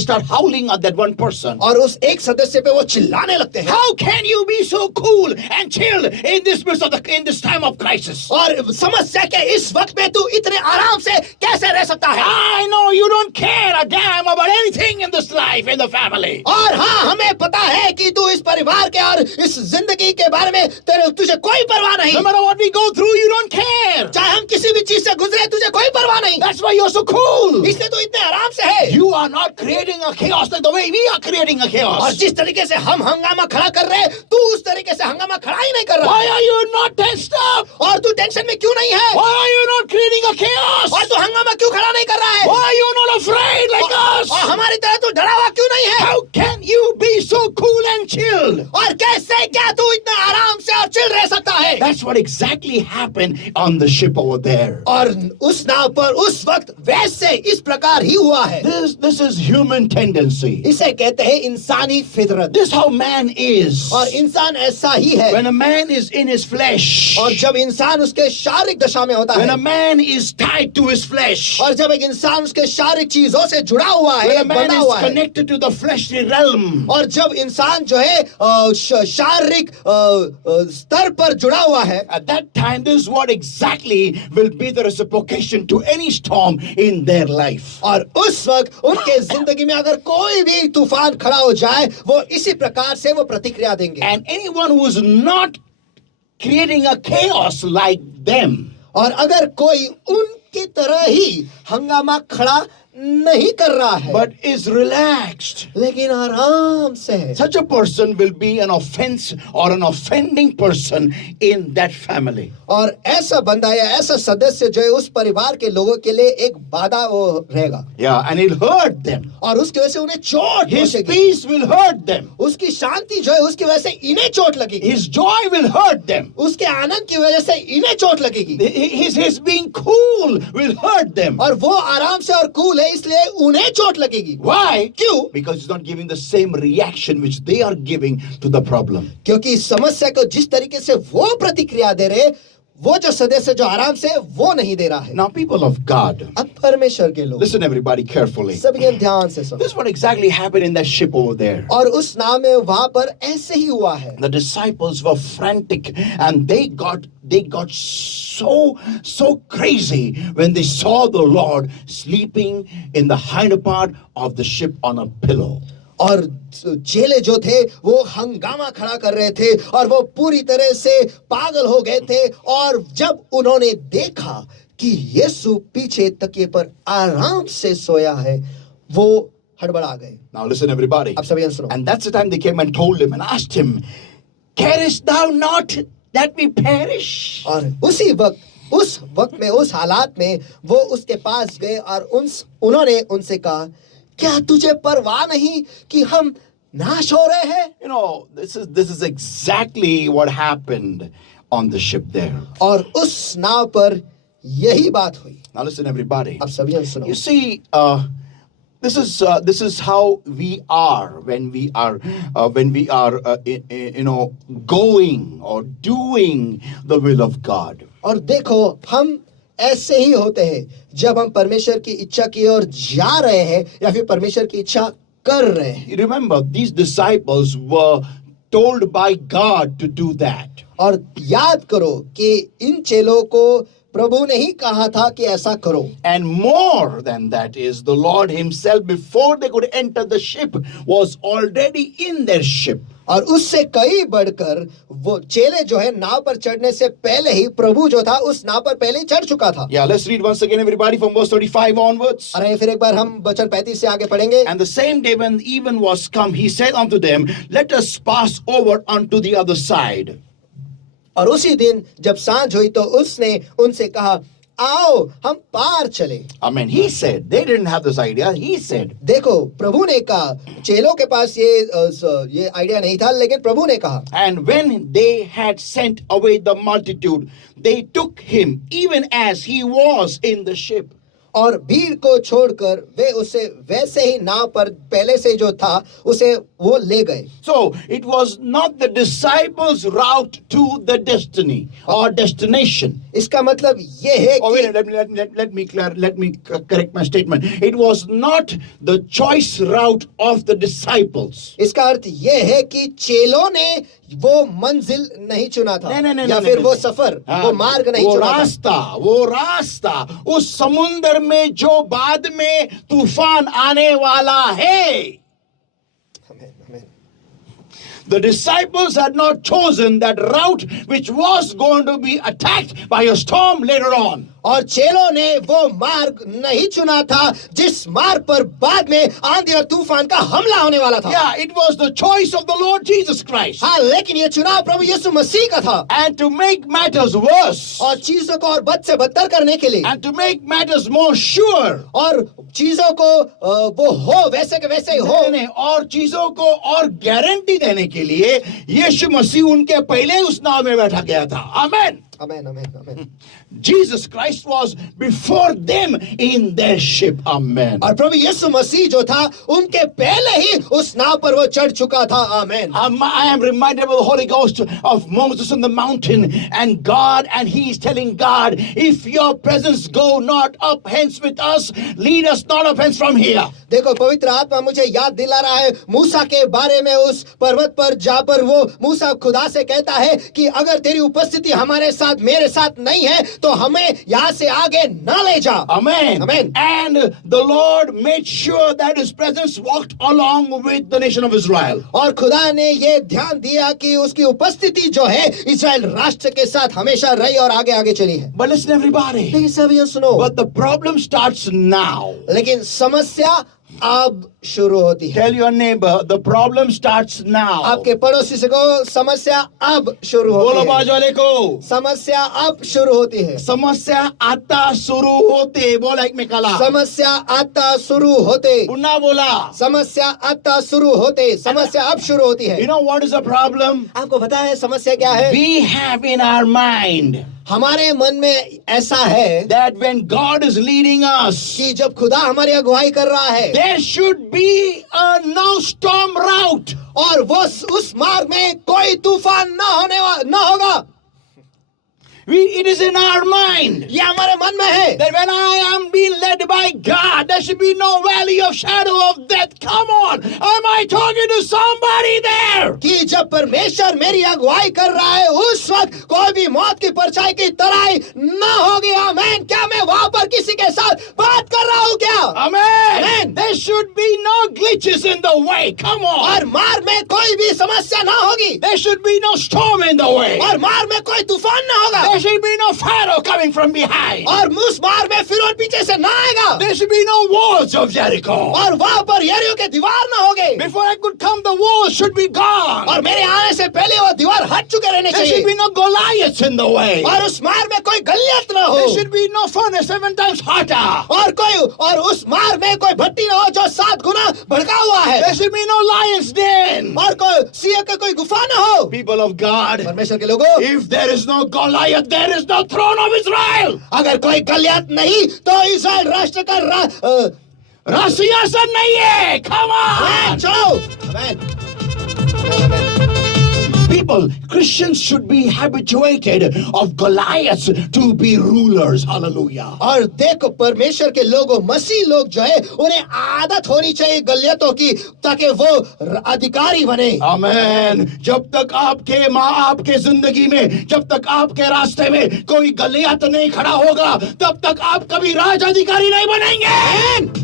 start howling at that one person. और उस एक सदस्य पे वो चिल्लाने लगते हैं। How can you be so cool and chill in this time of crisis? और समस्या के इस वक्त में तू इतने आराम से कैसे रह सकता है? I know you don't care a damn about anything in this life, in the family. और हाँ, हमें पता है कि तू इस परिवार के और इस जिंदगी के बारे में तुझे कोई परवाह नहीं। No matter what we go through, you don't care. चाहे हम किसी भी चीज से गुजरे, तुझे कोई परवाह नहीं। That's why you're so cool. इसलिए तू इतने आराम से है। You are not creating a chaos like the way we are creating a और chaos. जिस तरीके से हम हंगामा खड़ा कर रहे हैं, तू उस तरीके से हंगामा खड़ा ही नहीं कर रहा। Why are you not tensed up? और तू टेंशन में क्यों नहीं है? Why are you not creating a chaos? और तू हंगामा क्यों खड़ा नहीं कर रहा है? Why are you not afraid like us? और हमारी तरह तू डरा हुआ क्यों नहीं है? How can you be so cool and chilled? और कैसे क्या तू इतना आराम से और चिल रह सकता है? That's what exactly happened on the ship over there. और उस नाव पर उस वक्त वैसे इस प्रकार ही हुआ है। This is human tendency. इसे कहते हैं इंसानी फितरत। This is how man is. और इंसान ऐसा ही है। When a man is in his flesh, और जब इंसान उसके शारीरिक दशा में होता when है, a man is tied to his flesh, और जब एक इंसान उसके शारीरिक चीजों से जुड़ा हुआ when है, a man बंधा is हुआ है, connected to the fleshly realm, और जब इंसान जो है शारीरिक स्तर पर जुड़ा हुआ हुआ है, at that time, this is what exactly will be the reciprocation to any storm in their life. और उस वक्त उनके जिंदगी में अगर कोई भी तूफान खड़ा हो जाए, वो इसी प्रकार से वो प्रतिक्रिया देंगे. And anyone who is not creating a chaos like them, और अगर कोई उनकी तरह ही हंगामा खड़ा नहीं कर रहा है, but is relaxed, लेकिन आराम से है, such a person will be an offense or an offending person in that family. और ऐसा बंदा या ऐसा सदस्य जो है उस परिवार के लोगों के लिए एक बाधा वो रहेगा. Yeah, and it'll hurt them. और उसकी वजह से उन्हें चोट His पहुंचेगी. peace will hurt them. उसकी शांति जो है उसकी वजह से इन्हें चोट लगेगी. His joy will hurt them. उसके आनंद की वजह से इन्हें चोट लगेगी. His being cool will hurt them. और वो आराम से और कूल है इसलिए उन्हें चोट लगेगी. Why? क्यों? Because he's not giving the same reaction which they are giving to the problem. क्योंकि समस्या को जिस तरीके से वो प्रतिक्रिया दे रहे, वो जो सदस्य जो आराम से वो नहीं दे रहा है. Now, people of God, अब परमेश्वर के लोग listen everybody carefully. सभी जन ध्यान से सुनो. This is what exactly happened in that ship over there. और उस नाव में वहां पर ऐसे ही हुआ है. The disciples were frantic and they got so crazy when they saw the Lord sleeping in the hinder part of the ship on a pillow. और चेले जो थे वो हंगामा खड़ा कर रहे थे और वो पूरी तरह से पागल हो गए थे. और जब उन्होंने देखा कि यीशु पीछे तकिए पर आराम से सोया है, वो हड़बड़ा गए. Now listen everybody. अब सभी जन सुनो. And that's the time they came and told him and asked him, carest thou not that we perish? और उस वक्त में उस हालात में वो उसके पास गए और उन्होंने उनसे कहा, क्या तुझे परवाह नहीं कि हम नाश हो रहे हैं? You know, this is exactly what happened on the ship there. और उस नाव पर यही बात हुई. Now listen everybody. अब सभी जन सुनो. You see, this is how we are when we are going or doing the will of God. और देखो, हम ऐसे ही होते हैं जब हम परमेश्वर की इच्छा की ओर जा रहे हैं या फिर परमेश्वर की इच्छा कर रहे हैं. You remember, these disciples were told by God to do that. और याद करो कि इन चेलों को प्रभु ने ही कहा था कि ऐसा करो. And more than that is the Lord himself, before they could enter the ship, was already in their ship. और उससे कई बढ़कर वो चेले जो है नाव पर चढ़ने से पहले ही प्रभु जो था उस नाव पर पहले ही चढ़ चुका था. Yeah, let's read once again everybody from verse 35 onwards. अरे फिर एक बार हम वचन 35 से आगे पढ़ेंगे. And the same day when even was come, he said unto them, let us pass over unto the other side. और उसी दिन जब सांझ हुई तो उसने उनसे कहा, आओ हम पार चले. Amen. He said, they didn't have this idea. He said. देखो, प्रभु ने कहा. चेलों के पास ये आइडिया नहीं था, लेकिन प्रभु ने कहा. And when they had sent away the multitude, they took him even as he was in the ship. और भीड़ को छोड़कर वे उसे वैसे ही नाव पर पहले से जो था उसे वो ले गए. So it was not the disciples' route to the destiny or destination. इसका मतलब ये है Oh, wait, कि let me correct my statement. It was not the choice route of the disciples. इसका अर्थ ये है कि चेलों ने वो मंजिल नहीं चुना था या फिर वो सफर वो मार्ग नहीं चुना था. वो रास्ता उस समुद्र में जो बाद में तूफान आने वाला है. The disciples had not chosen that route which was going to be attacked by a storm later on. और चेलों ने वो मार्ग नहीं चुना था जिस मार्ग पर बाद में आंधी और तूफान का हमला होने वाला था. Yeah, it was the choice of the Lord Jesus Christ. हाँ, लेकिन ये चुनाव प्रभु यीशु मसीह का था. And to make matters worse, और चीजों को और बद से बदतर करने के लिए, and to make matters more sure, और चीजों को वो हो वैसे के वैसे ही हो, और चीजों को और गारंटी देने के लिए यीशु मसीह उनके पहले उस नाव में बैठा गया था. आमेन. आमेन आमेन आमेन। Jesus Christ was before them in their ship. Amen. और प्रभु यीशु मसीह जो था उनके पहले ही उस नाव पर वो चढ़ चुका था। आमेन। I am reminded of the Holy Ghost of Moses on the mountain and God, and he is telling God, if your presence go not up hence with us, lead us not up hence from here. देखो पवित्र आत्मा मुझे याद दिला रहा है मूसा के बारे में, उस पर्वत पर जहाँ पर वो मूसा खुदा से कहता है कि अगर तेरी उपस्थिति हमारे साथ मेरे साथ नहीं है तो हमें यहाँ से आगे न ले जा। Amen. Amen. And the Lord made sure that his presence walked along with the nation of Israel. और खुदा ने ये ध्यान दिया कि उसकी उपस्थिति जो है इस्राएल राष्ट्र के साथ हमेशा रही और आगे आगे चली है। But listen everybody. लेकिन सभी सुनो, But the problem starts now. लेकिन समस्या अब शुरू होती है। Tell your neighbor, the problem starts now. आपके पड़ोसी से कहो समस्या अब शुरू बोलो होती है। बाजू वाले को, समस्या अब शुरू होती है। समस्या आता सुरू होते. बोला एकमेकाला. समस्या आता शुरू होते। पुन्हा बोला. समस्या आता शुरू होते। समस्या अब शुरू होती है। You know what is the problem? आपको पता है समस्या क्या है? We have in our mind हमारे मन में ऐसा है that when God is leading us, कि जब खुदा हमारी अगुवाई कर रहा है there should be a no storm route. और वो उस मार्ग में कोई तूफान न होगा। It is in our mind ये हमारे मन में है that when I am being led by God, there should be no valley of shadow of death. Come on, am I talking to somebody there? कि जब परमेश्वर मेरी अगुवाई कर रहा है उस वक्त कोई भी मौत की परछाई की तराई न होगी। आमीन। क्या मैं वहां पर किसी के साथ बात कर रहा हूँ क्या? Amen. Amen. There should be no glitches in the way. Come on. और मार्ग में कोई भी समस्या ना होगी। There should be no storm in the way. और मार्ग में कोई तूफान ना होगा। There should be no Pharaoh coming from behind. और उस मार्ग में फिरौन पीछे से ना आएगा। There should be no walls of Jericho. और वहां पर यरीहो के दीवार ना होगे। Before I could come, the walls should be gone. और मेरे आने से पहले वो दीवार हट चुके रहने There should चाहिए। be no Goliaths in the way. और उस मार्ग में कोई गलियत ना हो। There should be no furnace 7 times hotter. और उस मार्ग में कोई भट्टी ना हो जो 7 गुना भड़का हुआ है। There should be no lion's den. और कोई सिंह का कोई गुफा ना हो। People of God, परमेश्वर के लोगों, if there is no Goliath, there is no throne of Israel. अगर कोई गलियत नहीं तो इस्राएल राष्ट्र का सिंहासन नहीं है. Come on. चलो। People, Christians should be habituated of Goliaths to be rulers. Hallelujah. और देखो परमेश्वर के लोगों, मसीह लोग जो है उन्हें आदत होनी चाहिए गलियतों की ताकि वो अधिकारी बने। आमेन। जब तक आपके जिंदगी में, जब तक आपके रास्ते में कोई गलियत नहीं खड़ा होगा, तब तक आप कभी राज अधिकारी नहीं बनेंगे।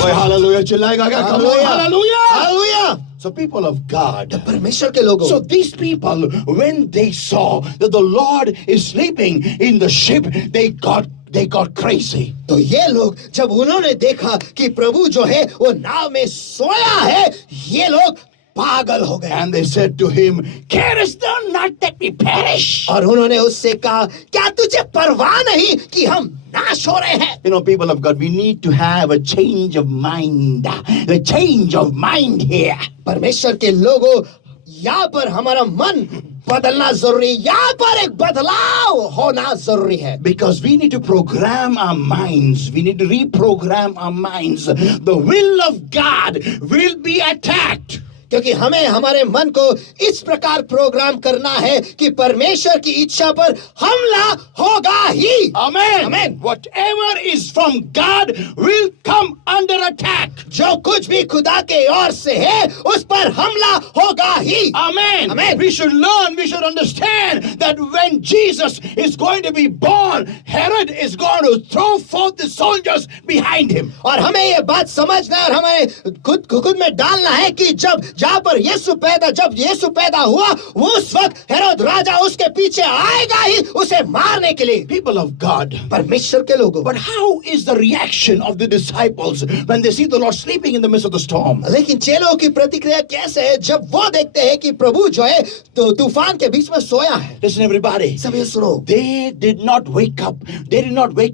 कोई हालेलुया चिल्लाएगा क्या? Hallelujah. Hallelujah. So people of God, परमेश्वर के लोगों, so these people, when they saw that the Lord is sleeping in the ship, they got crazy. तो ये लोग जब उन्होंने देखा कि प्रभु जो है वो नाव में सोया है, ये लोग पागल हो गए। And they said to him, carest thou not that we perish? और उन्होंने उससे कहा, क्या तुझे परवाह नहीं कि हम नाश हो रहे हैं? You know, people of God, we need to have a change of mind. A change of mind here. परमेश्वर के लोगों, यहाँ पर हमारा मन बदलना जरूरी, यहाँ पर एक बदलाव होना जरूरी है। Because we need to program our minds. We need to reprogram our minds. The will of God will be attacked. क्योंकि हमें हमारे मन को इस प्रकार प्रोग्राम करना है कि परमेश्वर की इच्छा पर हमला होगा ही। Amen. Amen. Whatever is from God will come under attack. जो कुछ भी खुदा के ओर से है उस पर हमला होगा ही। Amen. Amen. We should learn, we should understand that when Jesus is going to be born, Herod is going to throw forth the soldiers behind him. और हमें ये बात समझना है और हमें खुद में डालना है कि जब यीशु पैदा हुआ उस वक्त हेरोद राजा उसके पीछे आएगा ही उसे मारने के लिए। People of God, परमेश्वर के लोगों, but how is the reaction of the disciples when they see the Lord sleeping in the midst of the storm? लेकिन चेलों की प्रतिक्रिया कैसे है जब वो देखते हैं कि प्रभु जो है तो तूफान के बीच में सोया है? Listen everybody, सभी सुनो, they did not wake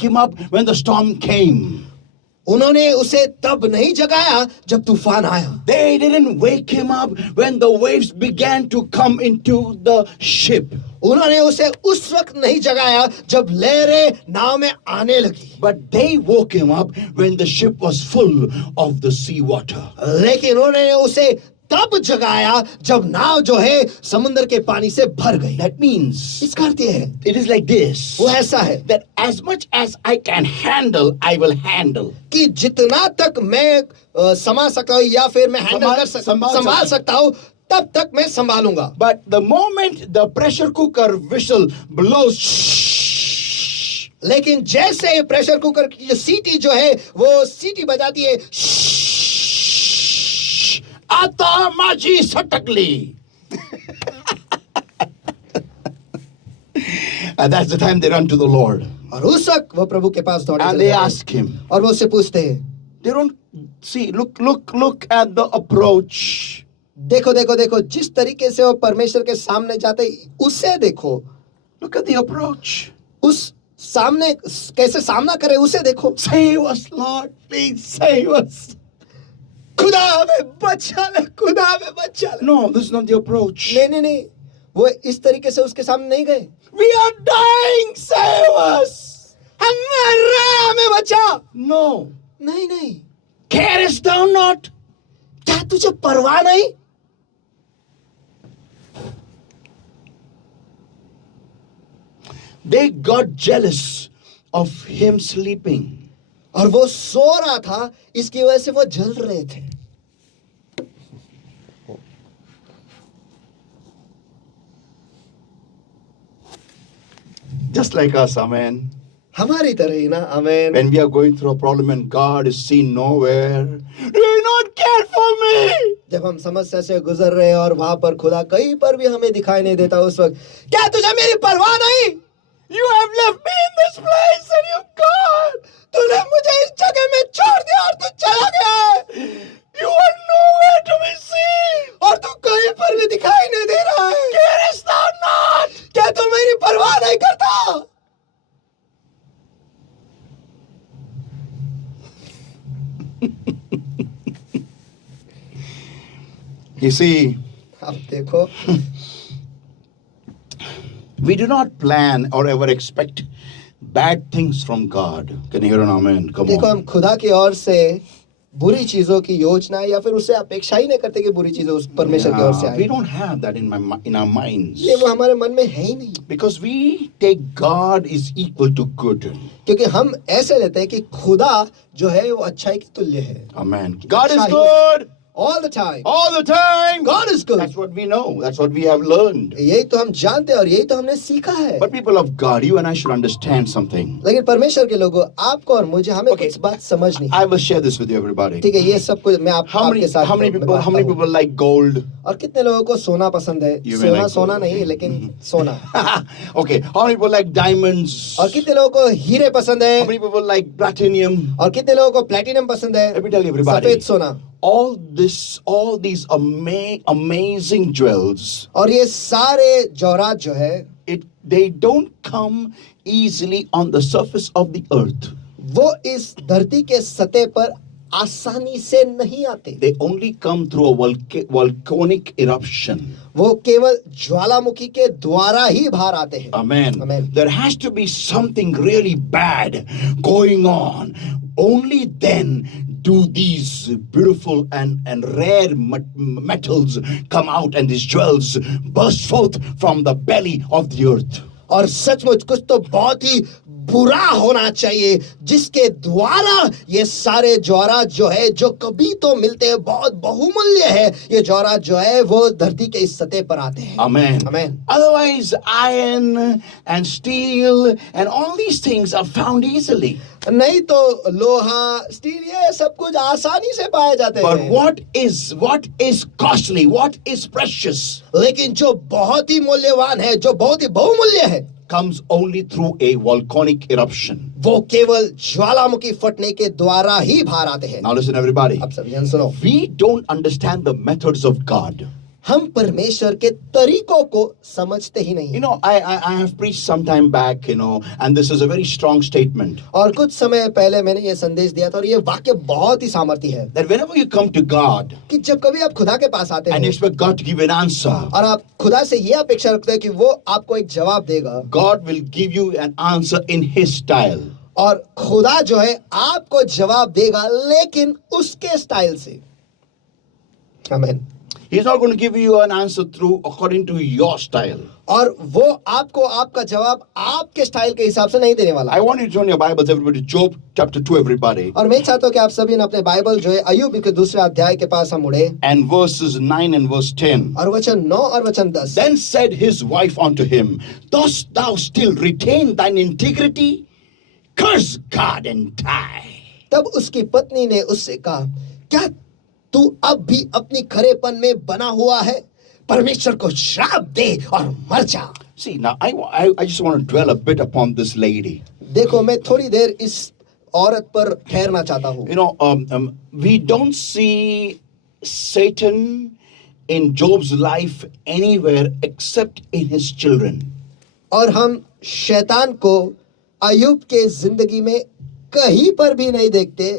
him up when the storm came. उन्होंने उसे तब नहीं जगाया जब तूफान आया. They didn't wake him up when the waves began to come into the ship. उन्होंने उसे उस वक्त नहीं जगाया जब लहरें नाव में आने लगी. But they woke him up when the ship was full of the sea water. लेकिन उन्होंने उसे तब जगाया जब नाव जो है समुद्र के पानी से भर गई. That means इसका अर्थ ये है, it is like this. वो ऐसा है That as much as I can handle, I will handle. कि जितना तक मैं संभाल सका या फिर मैं हैंडल कर संभाल सकता हूँ तब तक मैं संभालूंगा. But the moment the pressure cooker whistle blows, लेकिन जैसे प्रेशर कुकर की जो सीटी जो है वो सीटी बजाती है, आता माझी सटकली. And that's the time they run to the Lord. और उस वक्त वो प्रभु के पास दौड़े And चले they जाते हैं. ask him. और वो उससे पूछते हैं, They don't see, look at the approach. देखो देखो देखो जिस तरीके से वो परमेश्वर के सामने जाते उसे देखो. Look at the approach. उस सामने कैसे सामना करे उसे देखो. Save us, Lord. Please save us. खुदा हमें बचा ले, खुदा हमें बचा ले. No, this is not the approach. नहीं नहीं नहीं, वो इस तरीके से उसके सामने नहीं गए. We are dying. Save us. हम मर रहे हैं, हमें बचा. No. नहीं नहीं, Carest thou not? क्या तुझे परवाह नहीं? They got jealous of him sleeping. और वो सो रहा था, इसकी वजह से वो जल रहे थे. Just like us, amen. हमारी तरह ही ना, आमेन. When we are going through a problem and God is seen nowhere, do you not care for me? जब हम समस्या से गुजर रहे हैं और वहां पर खुदा कहीं पर भी हमें दिखाई नहीं देता, उस वक्त क्या तुझे मेरी परवाह नहीं? You have left me in this place and you've gone. तूने मुझे इस जगह में छोड़ दिया और तू चला गया. You are nowhere to be seen. और तू कहीं पर भी दिखाई नहीं दे रहा है. Carest thou not? क्या तू मेरी परवाह नहीं करता? You see, अब देखो, we do not plan or ever expect bad things from God. Can you hear an amen? Come देखो हम on. खुदा की ओर से बुरी चीजों की योजना या फिर उससे अपेक्षा ही नहीं करते कि बुरी चीजें उस परमेश्वर की ओर से Yeah, we आए. don't have that in our minds. ये वो हमारे मन में है ही नहीं. Because we take God is equal to good. क्योंकि हम ऐसे लेते हैं कि खुदा जो है वो अच्छाई की तुल्य है. Amen. God is Achai. good All the time. all the time. God is good. That's what we know. That's what we have learned. यही तो हम जानते हैं और यही तो हमने सीखा है. But people of God, you and I should understand something. लेकिन परमेश्वर के लोगों, आपको और मुझे हमें Okay. कुछ बात समझनी है. I will share this with you, everybody. ठीक है, ये सब कुछ मैं आपके साथ How many मैं people? How many बांटता हूँ. people like gold? और कितने लोगों को सोना पसंद है? You may सोना like सोना gold. नहीं लेकिन सोना. Okay. How many people like diamonds? और कितने लोगों को हीरे पसंद है? How many people like platinum? और कितने लोगों को प्लैटिनम पसंद है? Let me tell you, everybody. सफेद सोना. All these amazing jewels, और ये सारे जौहरात जो है they don't come easily on the surface of the earth. वो इस धरती के सतह पर आसानी से नहीं आते. They only come through a volcanic eruption. वो केवल ज्वालामुखी के द्वारा ही बाहर आते हैं. Amen. Amen. There has to be something really bad going on. Only then do these beautiful and rare metals come out and these jewels burst forth from the belly of the earth. और सचमुच कुछ तो बहुत ही बुरा होना चाहिए जिसके द्वारा ये सारे जौहरात जो है जो कभी तो मिलते हैं, बहुत बहुमूल्य है, ये जौहरात जो है वो धरती के इस सतह पर आते हैं. Amen. Amen. Otherwise, iron and steel and all these things are found easily. नहीं तो लोहा, स्टील, ये सब कुछ आसानी से पाए जाते But हैं. what is costly, what is precious, लेकिन जो बहुत ही मूल्यवान है, जो बहुत ही बहुमूल्य है, comes only through a volcanic eruption. वो केवल ज्वालामुखी फटने के द्वारा ही बाहर आते हैं. Now listen, everybody. अब सब जन सुनो. We don't understand the methods of God. हम परमेश्वर के तरीकों को समझते ही नहीं। You know, I have preached some time back, and this is a very strong statement. और कुछ समय पहले मैंने ये संदेश दिया था और ये वाक्य बहुत ही सामर्थी है That whenever you come to God कि जब कभी आप खुदा के पास आते and you हैं expect God to give you an answer, और आप खुदा से ये अपेक्षा रखते हैं कि वो आपको एक जवाब देगा, God will give you an answer in His style. और खुदा जो है आपको जवाब देगा लेकिन उसके स्टाइल से। आमीन। He's not going to give you an answer according to your style. और वो आपको आपका जवाब आपके स्टाइल के हिसाब से नहीं देने वाला। I want you to turn your Bibles, everybody, Job chapter 2, everybody. और मैं चाहता हूँ कि आप सभी ने अपने बाइबल जो है अय्यूब के दूसरे अध्याय के पास हम उड़े And verses 9 and verse 10. और वचन 9 और वचन 10। Then said his wife unto him, Dost thou still retain thine integrity? Curse God and die. तब उसकी पत्नी ने उससे कहा, क्या तू अब भी अपनी खरेपन में बना हुआ है? परमेश्वर को श्राप दे और मर जा। See, now I just want to dwell a bit upon this lady. देखो, मैं थोड़ी देर इस औरत पर ठहरना चाहता हूँ। We don't see Satan in Job's life anywhere except in his children. और हम शैतान को अय्यूब के जिंदगी में कहीं पर भी नहीं देखते,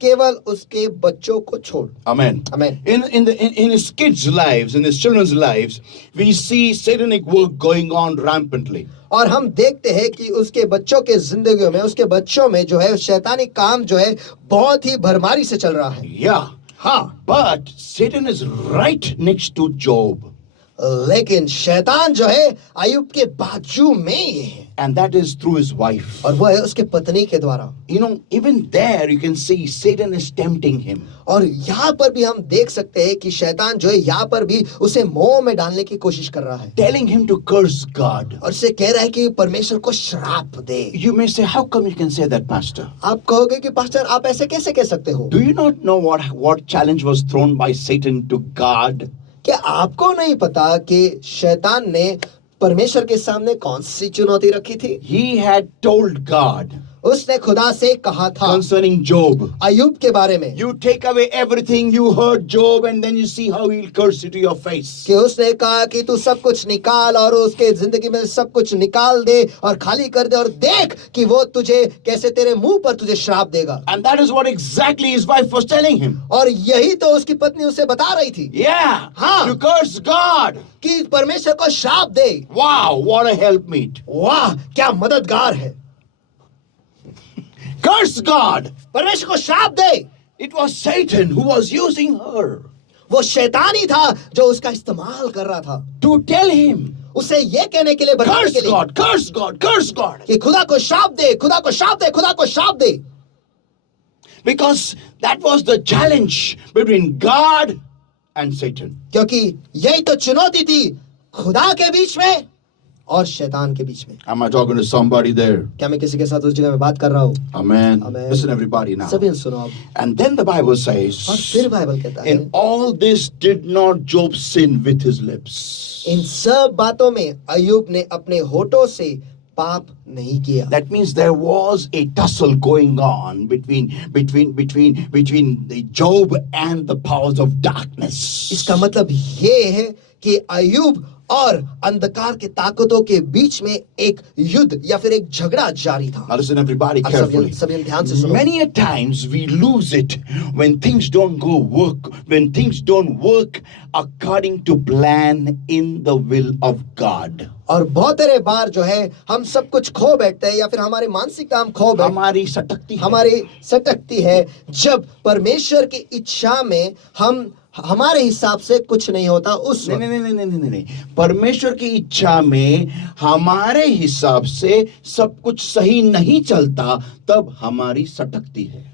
केवल उसके बच्चों को छोड़। Amen. Amen. In his kids' lives, in his children's lives, we see satanic work going on rampantly. और हम देखते हैं कि उसके बच्चों के जिंदगियों में, उसके बच्चों में जो है शैतानी काम जो है बहुत ही भरमारी से चल रहा है। Yeah. हाँ, But Satan is right next to Job. लेकिन शैतान जो है अय्यूब के बाजू में ही है And that is through his wife. और वो है उसके पत्नी के द्वारा। Even there you can see Satan is tempting him. और यहाँ पर भी हम देख सकते हैं कि शैतान जो है यहाँ पर भी उसे मोह में डालने की कोशिश कर रहा है, Telling him to curse God. और उसे कह रहा है कि परमेश्वर को श्राप दे। You may say, how come you can say that, Pastor? आप कहोगे कि पास्टर आप ऐसे कैसे कह सकते हो? Do you not know what challenge was thrown by Satan to God? क्या आपको नहीं पता कि शैतान ने परमेश्वर के सामने कौन सी चुनौती रखी थी? He had told God उसने खुदा से कहा था concerning Job, अय्यूब के बारे में you take away everything you heard Job and then you see how he'll curse you to your face. कि उसने कहा कि तू सब कुछ निकाल और उसके जिंदगी में सब कुछ निकाल दे और खाली कर दे और देख कि वो तुझे कैसे तेरे मुंह पर तुझे श्राप देगा। And that is what exactly his wife was telling him. और यही तो उसकी पत्नी उसे बता रही थी Yeah, हाँ। you curse God. कि परमेश्वर को श्राप दे। Wow, what a helpmeet. वाह, क्या मददगार है। Curse God. परमेश्वर को श्राप दे। It was Satan who was using her वो शैतानी था जो उसका इस्तेमाल कर रहा था to tell him, उसे ये कहने के लिए, बताने curse के लिए God, curse God, curse God. कि खुदा को श्राप दे, खुदा को श्राप दे, खुदा को श्राप दे। Because that was the challenge between God and Satan. क्योंकि यही तो चुनौती थी खुदा के बीच में और शैतान के बीच में। Am I talking to somebody there? क्या मैं किसी के साथ उस जगह में बात कर रहा हूँ? Amen. Amen. Listen, everybody now. सभी सुनो अब। And then the Bible और says, फिर बाइबल कहता है in all this did not Job sin with his lips. इन सब बातों में अय्यूब ने अपने होठों से पाप नहीं किया। That means there was a tussle going on between the Job and the powers of darkness. इसका मतलब ये है कि अय्यूब और अंधकार के ताकतों के बीच में एक युद्ध या फिर एक झगड़ा जारी था। Now listen, everybody, अब carefully. सभी ध्यान से सुनो। Many a times we lose it when things don't work according to plan in the will of God. और बहुत सारे बार जो है हम सब कुछ खो बैठते हैं या फिर हमारी मानसिकता हम खो बैठते हमारी सटकती है जब परमेश्वर की इच्छा में हम हमारे हिसाब से कुछ नहीं होता उस वक्त। नहीं। परमेश्वर की इच्छा में हमारे हिसाब से सब कुछ सही नहीं चलता, तब हमारी सटकती है।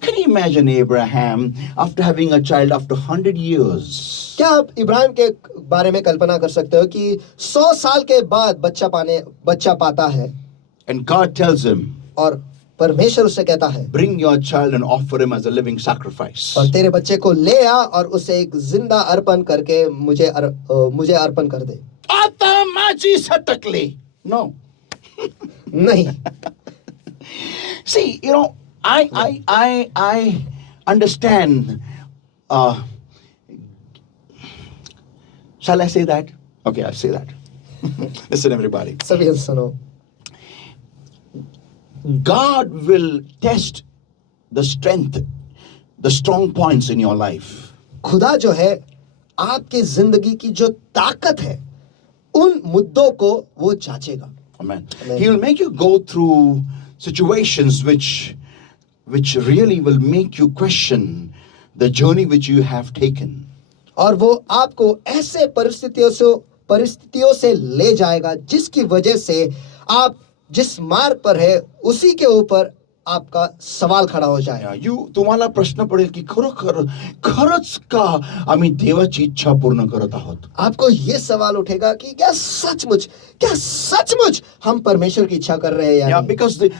Can you imagine Abraham after having a child after 100 years? क्या आप इब्राहिम के बारे में कल्पना कर सकते हो कि 100 साल के बाद बच्चा पाता है And God tells him, और परमेश्वर उससे कहता है, bring your child and offer him as a living sacrifice. और तेरे बच्चे को ले आ और उसे एक जिंदा अर्पण करके मुझे अर्पण कर दे। आता माझी सटकली. No. नहीं। See, I understand Shall I say that? Okay, I'll say that. Listen, everybody. सभी सुनो, God will test the strength, the strong points in your life. खुदा जो है आपकी जिंदगी की जो ताकत है उन मुद्दों को वो जांचेगा. Amen. Amen. He will make you go through situations which really will make you question the journey which you have taken. और वो आपको ऐसे परिस्थितियों से ले जाएगा जिसकी वजह से आप जिस मार्ग पर है उसी के ऊपर आपका सवाल खड़ा हो जाएगा. तुम्हाला प्रश्न पडेल की खरंच का आम्ही देवाची इच्छा पूर्ण करत आहोत. आपको ये सवाल उठेगा कि क्या सचमुच हम परमेश्वर की इच्छा कर रहे हैं या नहीं?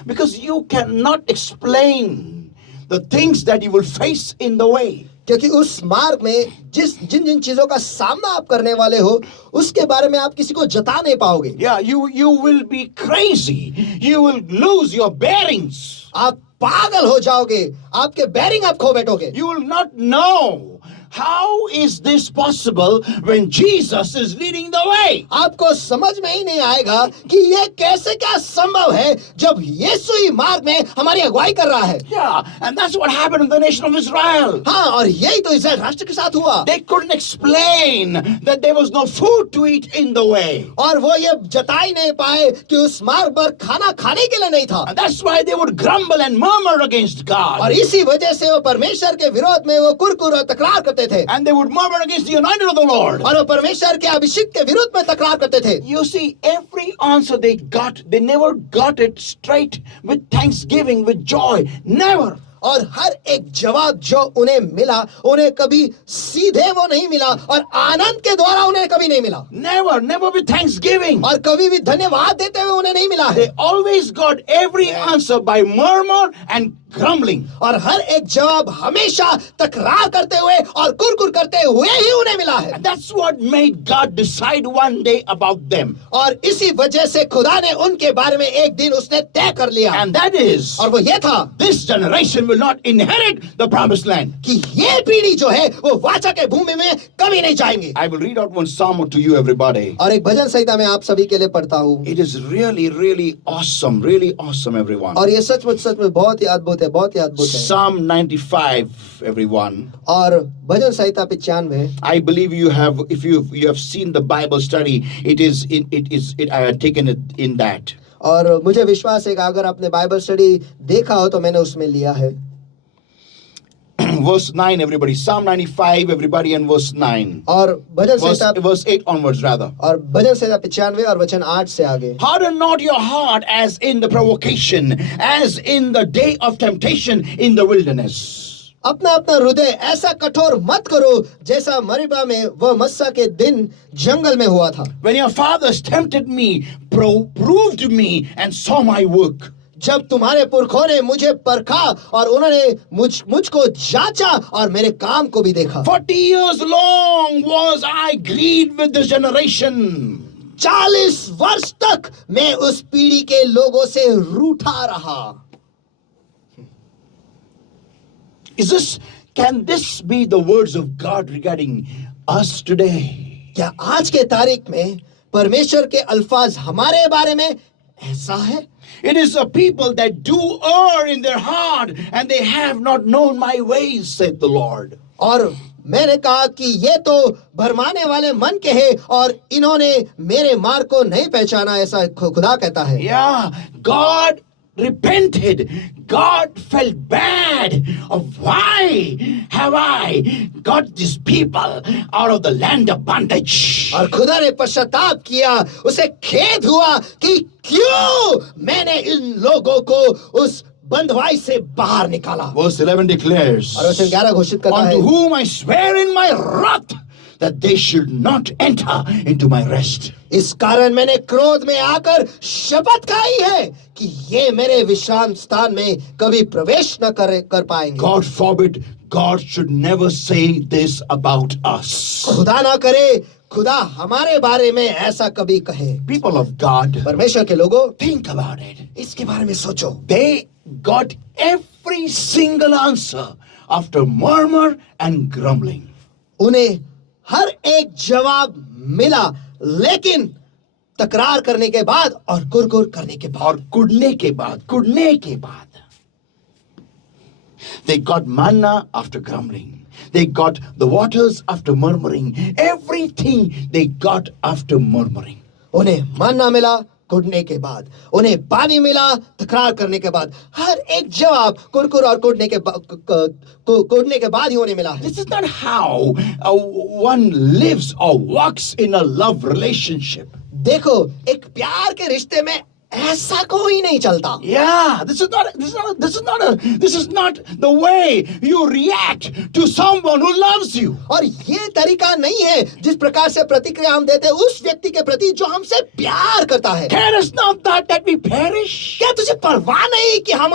Because you cannot explain the things that you will face in the way. क्योंकि उस मार्ग में जिन चीजों का सामना आप करने वाले हो उसके बारे में आप किसी को जता नहीं पाओगे. Yeah, you will be crazy. You will lose your bearings. आप पागल हो जाओगे, आपके बेरिंग आप खो बैठोगे. You will not know how is this possible when Jesus is leading the way. आपको समझ में ही नहीं आएगा कि ये कैसे क्या संभव है जब यीशु ही मार्ग में हमारी अगुवाई कर रहा है. Yeah, and that's what happened in the nation of Israel. हाँ, और यही तो इस्राएल राष्ट्र के साथ हुआ. They couldn't explain that there was no food to eat in the way. और वो ये जता ही नहीं पाए कि उस मार्ग पर खाना खाने के लिए नहीं था. And that's why they would grumble and murmur against God. और इसी वजह से वो परमेश्वर के विरोध में वो कुरकुर और तकरार करते थे. And they would murmur against the anointing of the Lord. और वो परमेश्वर के अभिषेक के विरुद्ध में तकरार करते थे. You see, every answer they got, they never got it straight with thanksgiving, with joy. Never. और हर एक जवाब जो उन्हें मिला उन्हें कभी सीधे वो नहीं मिला और आनंद के द्वारा उन्हें कभी नहीं मिला. Never with thanksgiving. और कभी भी धन्यवाद देते हुए उन्हें नहीं मिला है. They always got every answer by murmur and grumbling. और हर एक जवाब हमेशा तकरार करते हुए और कुरकुर करते हुए ही उन्हें मिला है. And that's what made God decide one day about them. और इसी वजह से खुदा ने उनके बारे में एक दिन उसने तय कर लिया. And that is, और वो ये था, this generation will not inherit the promised land. कि ये पीढ़ी जो है वो वाचा के भूमि में कभी नहीं जाएंगे. I will read out one psalm to you, everybody. और एक भजन संहिता में आप सभी के लिए पढ़ता हूँ. It is really awesome, everyone. और ये सचमुच बहुत ही अद्भुत है, बहुत ही अद्भुत है. Psalm 95, everyone. और भजन संहिता 95. I believe you have, if you have seen the Bible study, I had taken it in that. और मुझे विश्वास है कि अगर आपने बाइबल स्टडी देखा हो तो मैंने उसमें लिया है. Verse 9, everybody. Psalm 95, everybody, and verse 9. और भजन संहिता Verse 8 onwards, rather. और भजन संहिता 95 और वचन 8 से आगे. Harden not your heart as in the provocation, as in the day of temptation in the wilderness. अपना हृदय ऐसा कठोर मत करो जैसा मरीबा में वह मस्सा के दिन जंगल में हुआ था. When your fathers tempted me, proved me, and saw my work. जब तुम्हारे पुरखों ने मुझे परखा और उन्होंने मुझको जांचा और मेरे काम को भी देखा. 40 years long was I grieved with this generation. 40 वर्ष तक मैं उस पीढ़ी के लोगों से रूठा रहा. Can this be the words of God regarding us today? क्या आज के तारीख में परमेश्वर के अल्फाज हमारे बारे में ऐसा है? It is a people that do err in their heart and they have not known my ways, said the Lord. और मैंने कहा कि ये तो भरमाने वाले मन के हैं और इन्होंने मेरे मार्ग को नहीं पहचाना, ऐसा खुदा कहता है. Yeah, God repented. God felt bad of why have I got these people out of the land of bondage. और खुदा ने पश्चाताप किया, उसे खेद हुआ कि क्यों मैंने इन लोगों को उस बंधुआई से बाहर निकाला. Verse 11 declares, और वचन 11 घोषित करता है, unto whom I swear in my wrath that they should not enter into my rest. इस कारण मैंने क्रोध में आकर शपथ खाई है कि ये मेरे विश्राम स्थान में कभी प्रवेश न कर पाएंगे. God forbid, God should never say this about us. खुदा ना करे खुदा हमारे बारे में ऐसा कभी कहे. People of God, परमेश्वर के लोगों, think about it. इसके बारे में सोचो. They got every single answer after murmur and grumbling. उन्हें हर एक जवाब मिला, लेकिन तकरार करने के बाद और कुरकुर करने के बाद। और कुड़ने के बाद they got manna after grumbling, they got the waters after murmuring, everything they got after murmuring. उन्हें मन्ना मिला कुड़ने के बाद, उन्हें पानी मिला तकरार करने के बाद, हर एक जवाब कुरकुर और कुड़ने के बाद ही उन्हें मिला है। This is not how one lives or walks in a love relationship. देखो, एक प्यार के रिश्ते में ऐसा कोई नहीं चलता। Yeah, this is not the way you react to someone who loves you. और ये तरीका नहीं है जिस प्रकार से प्रतिक्रिया हम देते हैं उस व्यक्ति के प्रति जो हमसे प्यार करता है। Carest not that we perish? क्या तुझे परवाह नहीं कि हम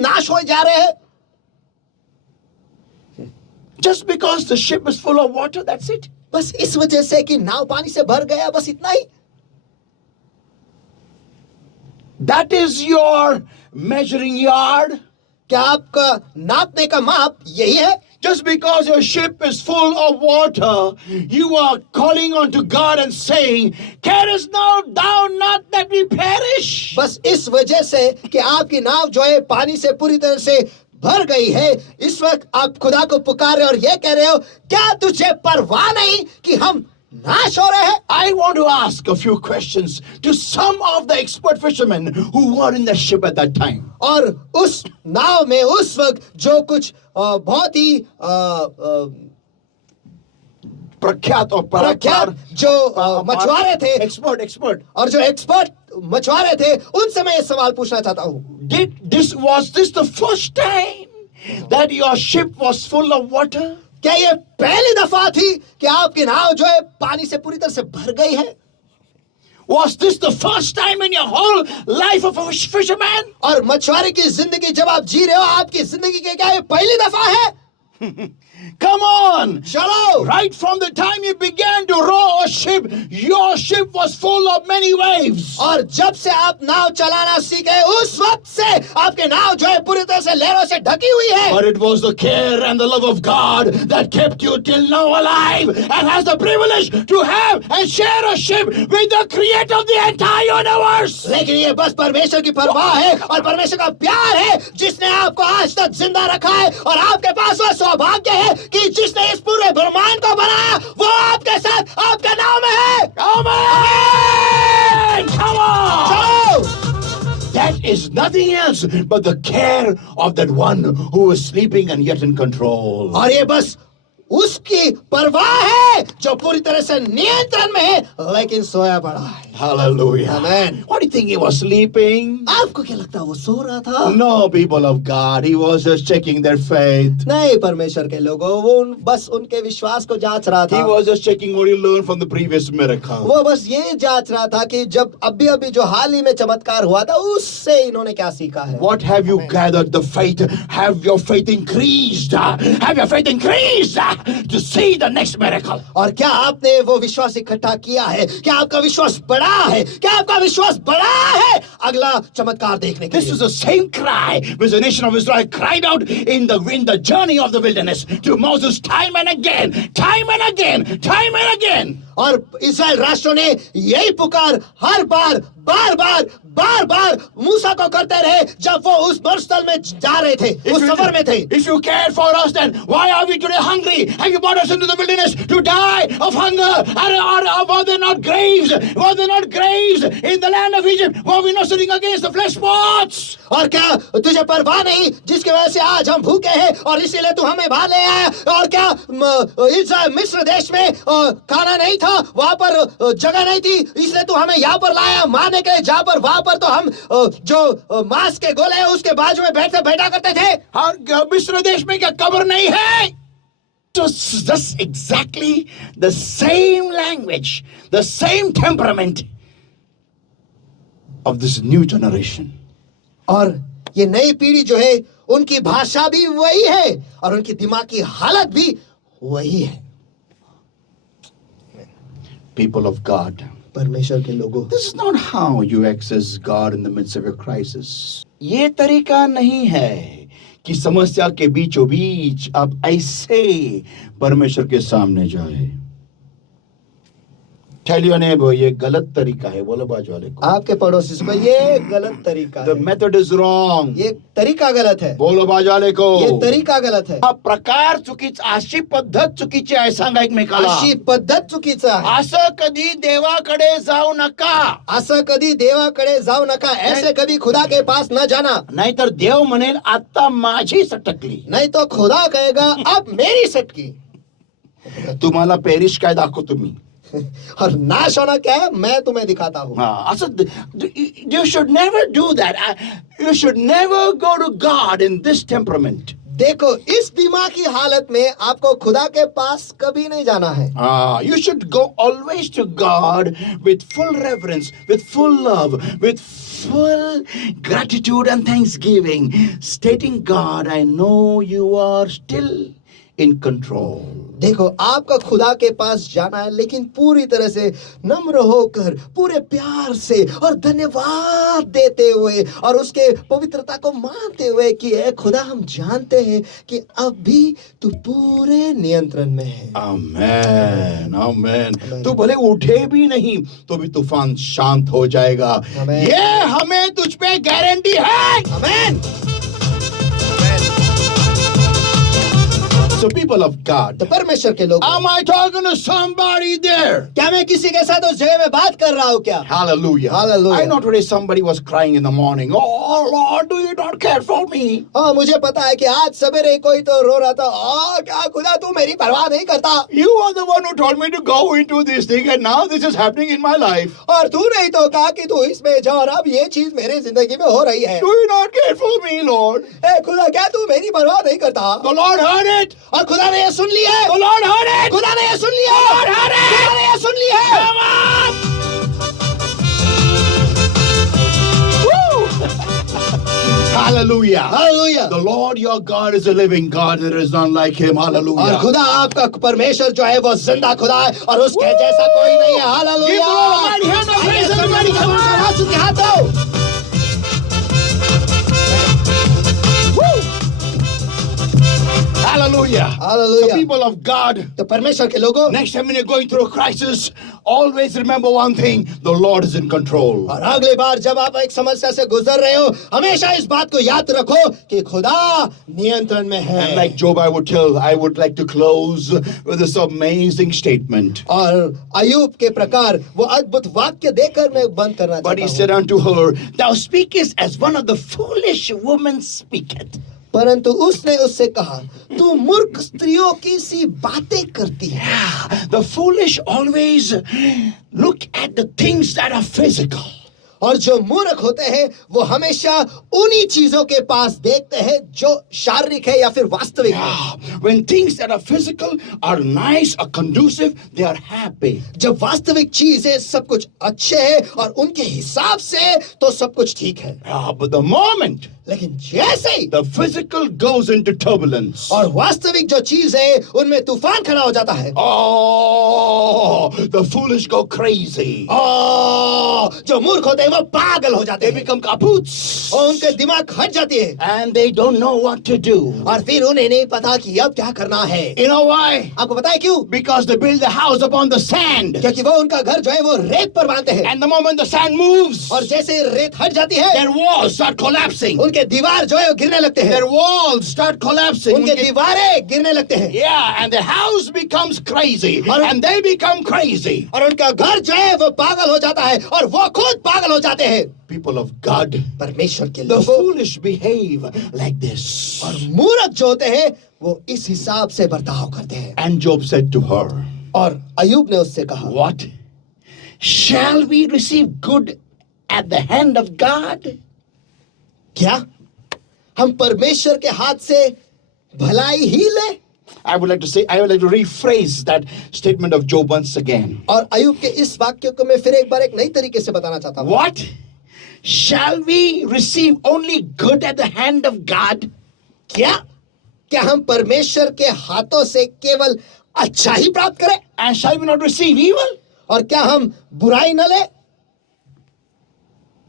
नाश हो जा रहे हैं? Just because the ship is full of water, that's it. बस इस वजह से कि नाव पानी से भर गया, बस इतना ही। That is your measuring yard. क्या आपका नापने का माप यही है? Just because your ship is full of water, you are calling unto God and saying, "Carest thou not that we perish?" बस इस वजह से कि आपकी नाव जो है पानी से पूरी तरह से भर गई है, इस वक्त आप खुदा को पुकार रहे और ये कह रहे हो, क्या तुझे परवाह नहीं कि हम नाश हो रहे हैं? I want to ask a few questions to some of the expert fishermen who were in the ship at that time. और उस नाव में उस वक्त जो कुछ बहुत ही प्रख्यात और प्रख्यात जो मछुआरे थे, expert. और जो एक्सपर्ट मछुआरे थे, उनसे मैं ये सवाल पूछना चाहता हूँ। Was this the first time that your ship was full of water? क्या ये पहली दफा थी कि आपकी नाव जो है पानी से पूरी तरह से भर गई है? Was this the first time in your whole life of a fisherman? और मछुआरे की जिंदगी जब आप जी रहे हो, आपकी जिंदगी के क्या ये पहली दफा है? Come on! चलो! Right from the time you began to row a ship, your ship was full of many waves. और जब से आप नाव चलाना सीखे, उस वक्त से आपके नाव जो है पूरी तरह से लहरों से ढकी हुई है। But it was the care and the love of God that kept you till now alive and has the privilege to have and share a ship with the creator of the entire universe. लेकिन ये बस परमेश्वर की परवाह है और परमेश्वर का प्यार है जिसने आपको आज तक जिंदा रखा है, और आपके पास वह सौभाग्य है कि जिसने इस पूरे ब्रह्मांड को बनाया वो आपके साथ आपके नाव में है। Amen! Come on! चलो! That is nothing else but the care of that one who is sleeping and yet in control. और ये बस उसकी परवाह है जो पूरी तरह से नियंत्रण में है लेकिन सोया पड़ा है। Hallelujah. Amen. What do you think he was sleeping? आपको क्या लगता है वो सो रहा था? No, people of God. He was just checking their faith. नहीं, परमेश्वर के लोगों, वो बस उनके विश्वास को जांच रहा था। He was just checking what he learned from the previous miracle. वो बस ये जांच रहा था कि जब अभी जो हाल ही में चमत्कार हुआ था उससे इन्होंने क्या सीखा है। What have you gathered the faith? Have your faith increased? Have your faith increased to see the next miracle? और क्या आपने वो विश्वास इकट्ठा किया है? क्या आपका विश्वास बढ़ा है? क्या आपका विश्वास बढ़ा है अगला चमत्कार देखने के लिए? This is the same cry which the nation of Israel cried out in the journey of the wilderness to Moses time and again, time and again, time and again. और इस्राएल राष्ट्र ने यही पुकार हर बार बार मूसा को करते रहे जब वो उस मरुस्थल में जा रहे थे, उस सफर में थे। If you care for us, then why are we today hungry? Have you brought us into the wilderness to die of hunger? Or were there not graves? Were there not graves in the land of Egypt? Were we not sitting against the flesh pots? और क्या तुझे परवाह नहीं जिसकी वजह से आज हम भूखे हैं और इसीलिए तू हमें बाहर ले आया? और क्या इस्राएल मिस्र देश में खाना नहीं था, वहां पर जगह नहीं थी, इसलिए तू हमें यहाँ पर लाया मारने के लिए, जहाँ पर वहां पर तो हम जो मांस के गोले हैं उसके बाजू में बैठा करते थे। और मिस्र देश में क्या कब्र नहीं है? Just exactly the same language, the same temperament of this new generation. और ये नई पीढ़ी जो है उनकी भाषा भी वही है और उनकी दिमाग की हालत भी वही है। People of God, परमेश्वर के लोगों, this is not how you access God in the midst of your crisis. ये तरीका नहीं है कि समस्या के बीचों बीच आप ऐसे परमेश्वर के सामने जाए। Tell your neighbor, ये गलत तरीका है. बोलो बाजू वाले को. आपके पड़ोसी से ये गलत तरीका The है, method is wrong. ये तरीका गलत है, बोलो बाजू वाले को. ये तरीका गलत है, हा प्रकार चुकीचा, अशी पद्धत चुकीची आहे. सांगा एकमेकाला. अशी पद्धत चुकीचं आहे. असं कधी देवाकडे जाऊ नका. असं कधी देवाकडे जाऊ नका. ऐसे कभी खुदा के पास न जाना. नाहीतर देव म्हणेल आता माझी सटकली. नहीं तो खुदा कहेगा अब मेरी सटकी. तुम्हाला पेरिश काय दाखवतो मी. और नाश होना क्या है मैं तुम्हें दिखाता हूँ. हा, असं you should never do that. You should never go to God in this temperament. देखो इस दिमाग की हालत में आपको खुदा के पास कभी नहीं जाना है. You should go always to God with full reverence, with full love, with full gratitude and thanksgiving, stating, God, I know you are still in control. देखो आपका खुदा के पास जाना है, लेकिन पूरी तरह से नम्र होकर, पूरे प्यार से और धन्यवाद देते हुए और उसके पवित्रता को मानते हुए कि ए खुदा हम जानते हैं कि अब भी तू पूरे नियंत्रण में है. आमेन, आमेन. तू भले उठे भी नहीं तो भी तूफान शांत हो जाएगा. आमेन. ये हमें तुझ पे गारंटी है. आमेन. So people of God, तो परमेश्वर के लोग, am I talking to somebody there? क्या मैं किसी के साथ उस जगह में बात कर रहा हूँ क्या? Hallelujah. Hallelujah. I know today somebody was crying in the morning. Oh Lord, do you not care for me? हाँ मुझे पता है कि आज सवेरे कोई तो रो रहा था, क्या खुदा तू मेरी परवाह नहीं करता. You are the one who told me to go into this thing and now this is happening in my life. और तू नहीं तो कहा कि तू इसमें जा और अब ये चीज मेरी जिंदगी में हो रही है. Do you not care for me, Lord? ए खुदा क्या तू मेरी परवाह नहीं करता? The Lord heard it. और खुदा ने ये सुन लिया है. The Lord heard it. खुदा ने ये सुन लिया है. The Lord heard it. खुदा ने ये सुन लिया है. Come on. Woo. Hallelujah. Hallelujah. The Lord your God is a living God. There is none like him. और Hallelujah. खुदा आपका परमेश्वर जो है वो जिंदा खुदा है और उसके जैसा कोई नहीं है. Hallelujah. Give the Lord a mighty hand of praise, everybody. Come on. हाथ उठा दो. Hallelujah. Hallelujah. The people of God, तो परमेश्वर के लोगों, next time when you're going through a crisis, always remember one thing: the Lord is in control. और अगली बार जब आप एक समस्या से गुजर रहे हो, हमेशा इस बात को याद रखो कि खुदा नियंत्रण में है. And like Job, I would like to close with this amazing statement. और अयूब के प्रकार वो अद्भुत वाक्य देकर मैं बंद करना But he चाहता said हूँ. unto her, Thou speakest as one of the foolish women speaketh. परंतु उसने उससे कहा, तू मूर्ख स्त्रियों की सी बातें करती है. Yeah, the foolish always look at the things that are physical. और जो मूर्ख होते हैं वो हमेशा उन्हीं चीजों के पास देखते हैं जो शारीरिक है या फिर वास्तविक है. Yeah, when things that are physical are nice or conducive, they are happy. जब वास्तविक चीजें सब कुछ अच्छे है और उनके हिसाब से तो सब कुछ ठीक है. Yeah, but the moment लेकिन जैसे ही the physical goes into turbulence, और वास्तविक जो चीज है उनमें तूफान खड़ा हो जाता है. oh, the foolish go crazy. जो मूर्ख होते हैं वो पागल हो जाते They हैं become kaputs. और उनके दिमाग हट जाती है And they don't know what to do. और फिर उन्हें नहीं पता कि अब क्या करना है. You know why? आपको पता है क्यों? Because they build the house upon the sand. क्योंकि वो उनका घर जो है वो रेत पर बांधते हैं And the moment the sand moves, और जैसे रेत हट जाती है their walls start collapsing. उनके दीवार जो है वो गिरने लगते हैं. Their walls start collapsing. उनके दीवारें गिरने लगते हैं Yeah, and the house becomes crazy. And they become crazy. और उनका घर जो है वो पागल हो जाता है और वो खुद पागल हो जाते हैं. People of God, परमेश्वर के the लोगों, foolish behave like this. और मूर्ख जो होते हैं वो इस हिसाब से बर्ताव करते हैं. And Job said to her, और अयूब ने उससे कहा, What? Shall we receive good at the hand of God? क्या हम परमेश्वर के हाथ से भलाई ही ले? I would like to rephrase that statement of Job once again. और अयूब के इस वाक्य को मैं फिर एक बार एक नई तरीके से बताना चाहता हूँ. What? Shall we receive only good at the hand of God? क्या हम परमेश्वर के हाथों से केवल अच्छा ही प्राप्त करें? And shall we not receive evil? और क्या हम बुराई न ले?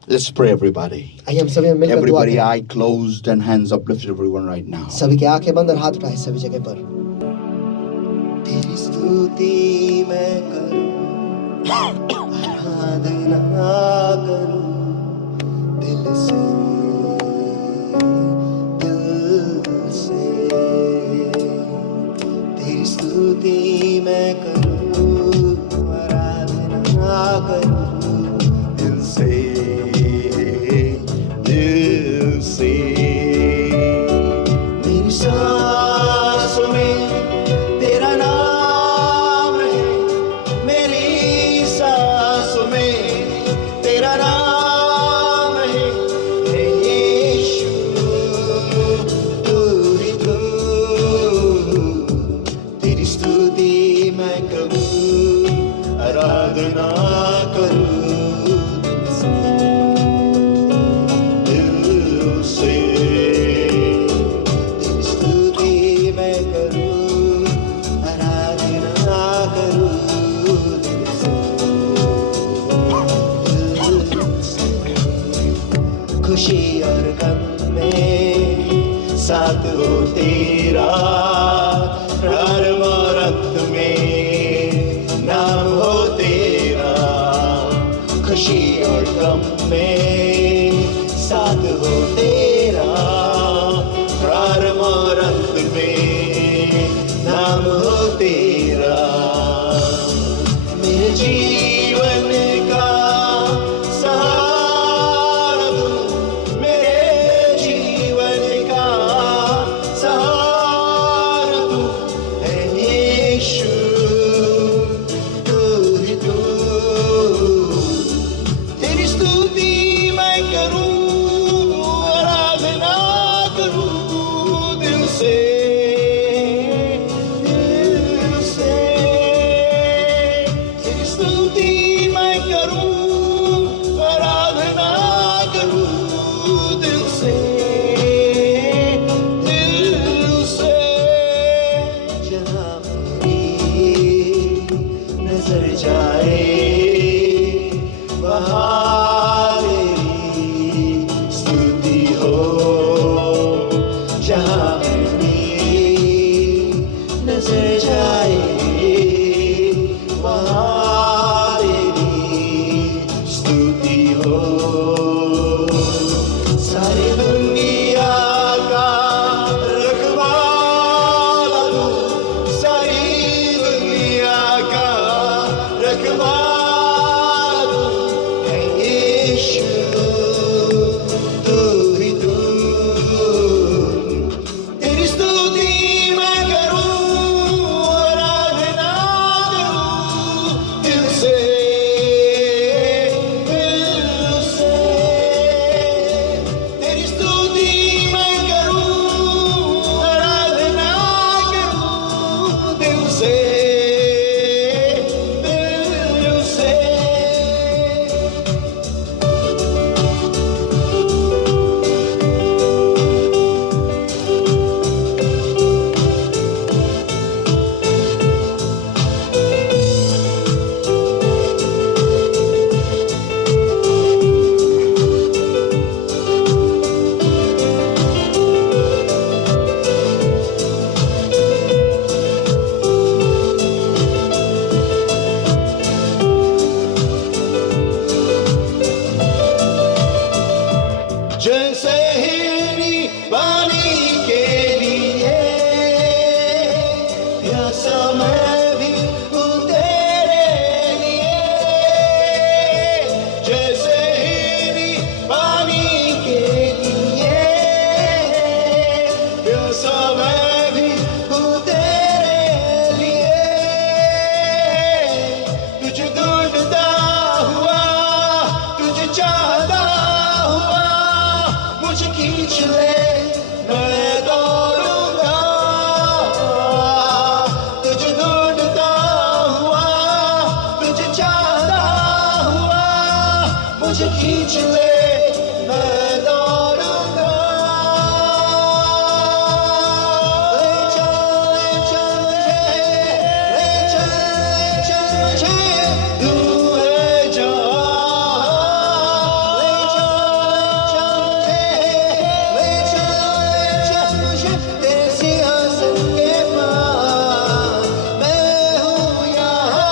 Let's pray, everybody. आइए हम सभी मिलकर दुआ Everybody, करें. eye closed and hands uplifted, everyone, right now. सभी के आंखें बंद और हाथ उठाए सभी जगह पर. तेरी स्तुति मैं करूं आराधना करूं दिल से, दिल से। तेरी स्तुति मैं करूं, आराधना करूं दिल से, दिल से। मेरी सांसों में तेरा नाम है, मेरी सांसों में तेरा नाम है। हे यीशु, तू ही तू। तेरी स्तुति मैं करूं, आराधना करूं दिल से। तेरी स्तुति मैं करूं, आराधना करूं दिल से, दिल से। खुशी और गम में साथ हो तेरा, प्रारंभ और अंत में नाम हो तेरा। खुशी और गम में साथ हो तेरा, प्रारंभ और अंत में नाम हो तेरा। मेरे जीवन का सहारा तू, मेरे जीवन का सहारा तू है यीशु, तू ही तू। तेरी स्तुति मैं करूं, आराधना करूं दिल से, दिल से। तेरी स्तुति मैं करूं, आराधना करूं दिल से, दिल से। जहाँ मेरी नजर जाए वहाँ तेरी स्तुति हो। जहाँ मेरी नजर जाए वहाँ तेरी स्तुति हो। सारी दुनिया का रखवाला तू, सारी दुनिया का रखवाला तू है यीशु, तू ही तू। तेरी स्तुति मैं करूं, आराधना करूं दिल से, दिल से। तेरी स्तुति मैं करूं, आराधना करूं दिल से, दिल से। जैसे हिरनी पानी के लिए प्यासा मैं भी हूँ तेरे लिए। जैसे हिरनी पानी के लिए प्यासा मैं भी हूँ तेरे लिए। तुझे ढूंढता हुआ, तुझे चाहता हुआ, मुझे खींच ले मैं दौड़ूंगा। तुझे ढूंढता हुआ, तुझे चाहता हुआ, मुझे खींच ले मैं दौड़ूंगा। ले चल, ले चल मुझे, ले चल, ले चल मुझे, तू है जहाँ। ले चल, ले चल मुझे तेरे सिंहासन के पास, मैं हूँ यहाँ।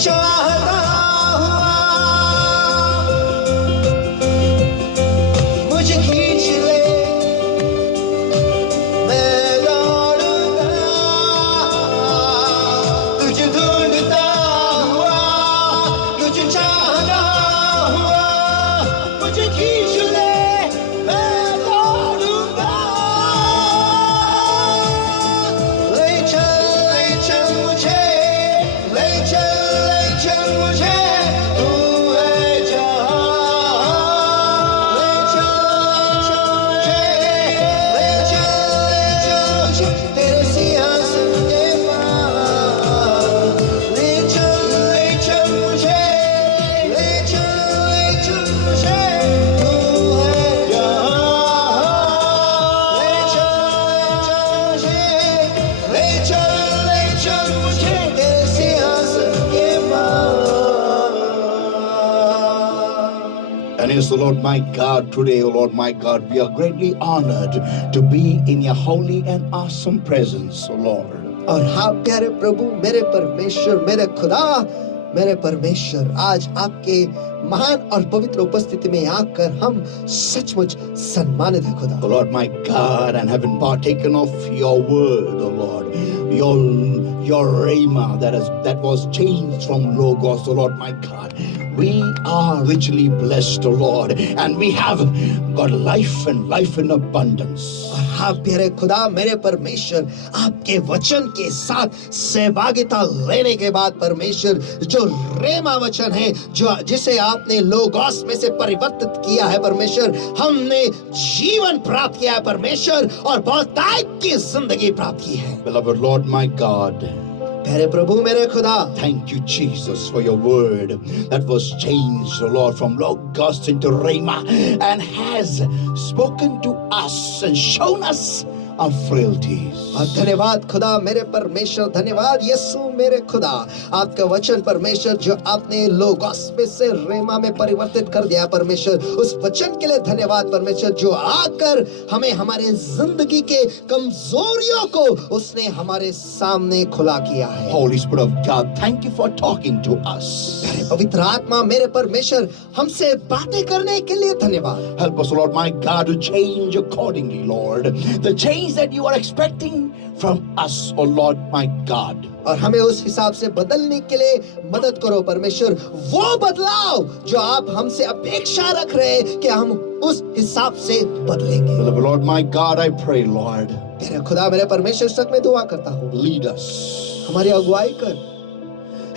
चाहता हुआ मुझे खींच ले, मैं दौड़ूंगा तुझे ढूंढता हुआ, तुझे चाहता हुआ मुझे खींच ले, मैं दौड़ूंगा। ले चल मुझे, ले चल मुझे, तू है जहाँ। ले चल मुझे, ले चल मुझे, तेरे सिंहासन के पास। ले चल मुझे, ले चल मुझे, तू है जहाँ। ले चल मुझे, ले चल मुझे, तेरे सिंहासन के पास। And yes, the Lord my God, today, O Lord my God, we are greatly honored to be in your holy and awesome presence, O Lord. और हाँ प्यारे प्रभु, मेरे परमेश्वर, मेरे खुदा, मेरे परमेश्वर, आज आपके महान और पवित्र उपस्थिति में आकर हम सचमुच सम्मानित है खुदा। O Lord my God, and having partaken of your word, O Lord, your rhema that was changed from logos, O Lord my God. We are richly blessed, O Lord, and we have got life and life in abundance. और हाँ प्यारे खुदा, मेरे परमेश्वर, आपके वचन के साथ सहभागिता लेने के बाद परमेश्वर, जो रेमा वचन है, जो जिसे आपने लोगोस में से परिवर्तित किया है परमेश्वर, हमने जीवन प्राप्त किया है परमेश्वर, और बहुतायत की जिंदगी प्राप्त की है। Beloved Lord my God, प्यारे प्रभु, मेरे खुदा, thank you, Jesus, for your word that was changed, O Lord, from Logos into Rhema, and has spoken to us and shown us our frailties. और धन्यवाद खुदा, मेरे परमेश्वर, धन्यवाद यीशु मेरे खुदा, आपका वचन परमेश्वर जो आपने लोगोस में से रेमा में परिवर्तित कर दिया परमेश्वर, उस वचन के लिए धन्यवाद परमेश्वर, जो आकर हमें हमारे जिंदगी के कमजोरियों को उसने हमारे सामने खुला किया है। Holy Spirit of God, thank you for talking to us. मेरे पवित्र आत्मा, मेरे परमेश्वर, हमसे बातें करने के लिए धन्यवाद। Help us, Lord my God, to change accordingly, Lord. The change that you are expecting from us, O Lord my God. और हमें उस हिसाब से बदलने के लिए मदद करो परमेश्वर, वो बदलाव जो आप हमसे अपेक्षा रख रहे हैं कि हम उस हिसाब से बदलेंगे। Beloved Lord my God, I pray, Lord, मेरे खुदा, मेरे परमेश्वर, सच में दुआ करता हूँ, lead us. हमारी अगुवाई कर।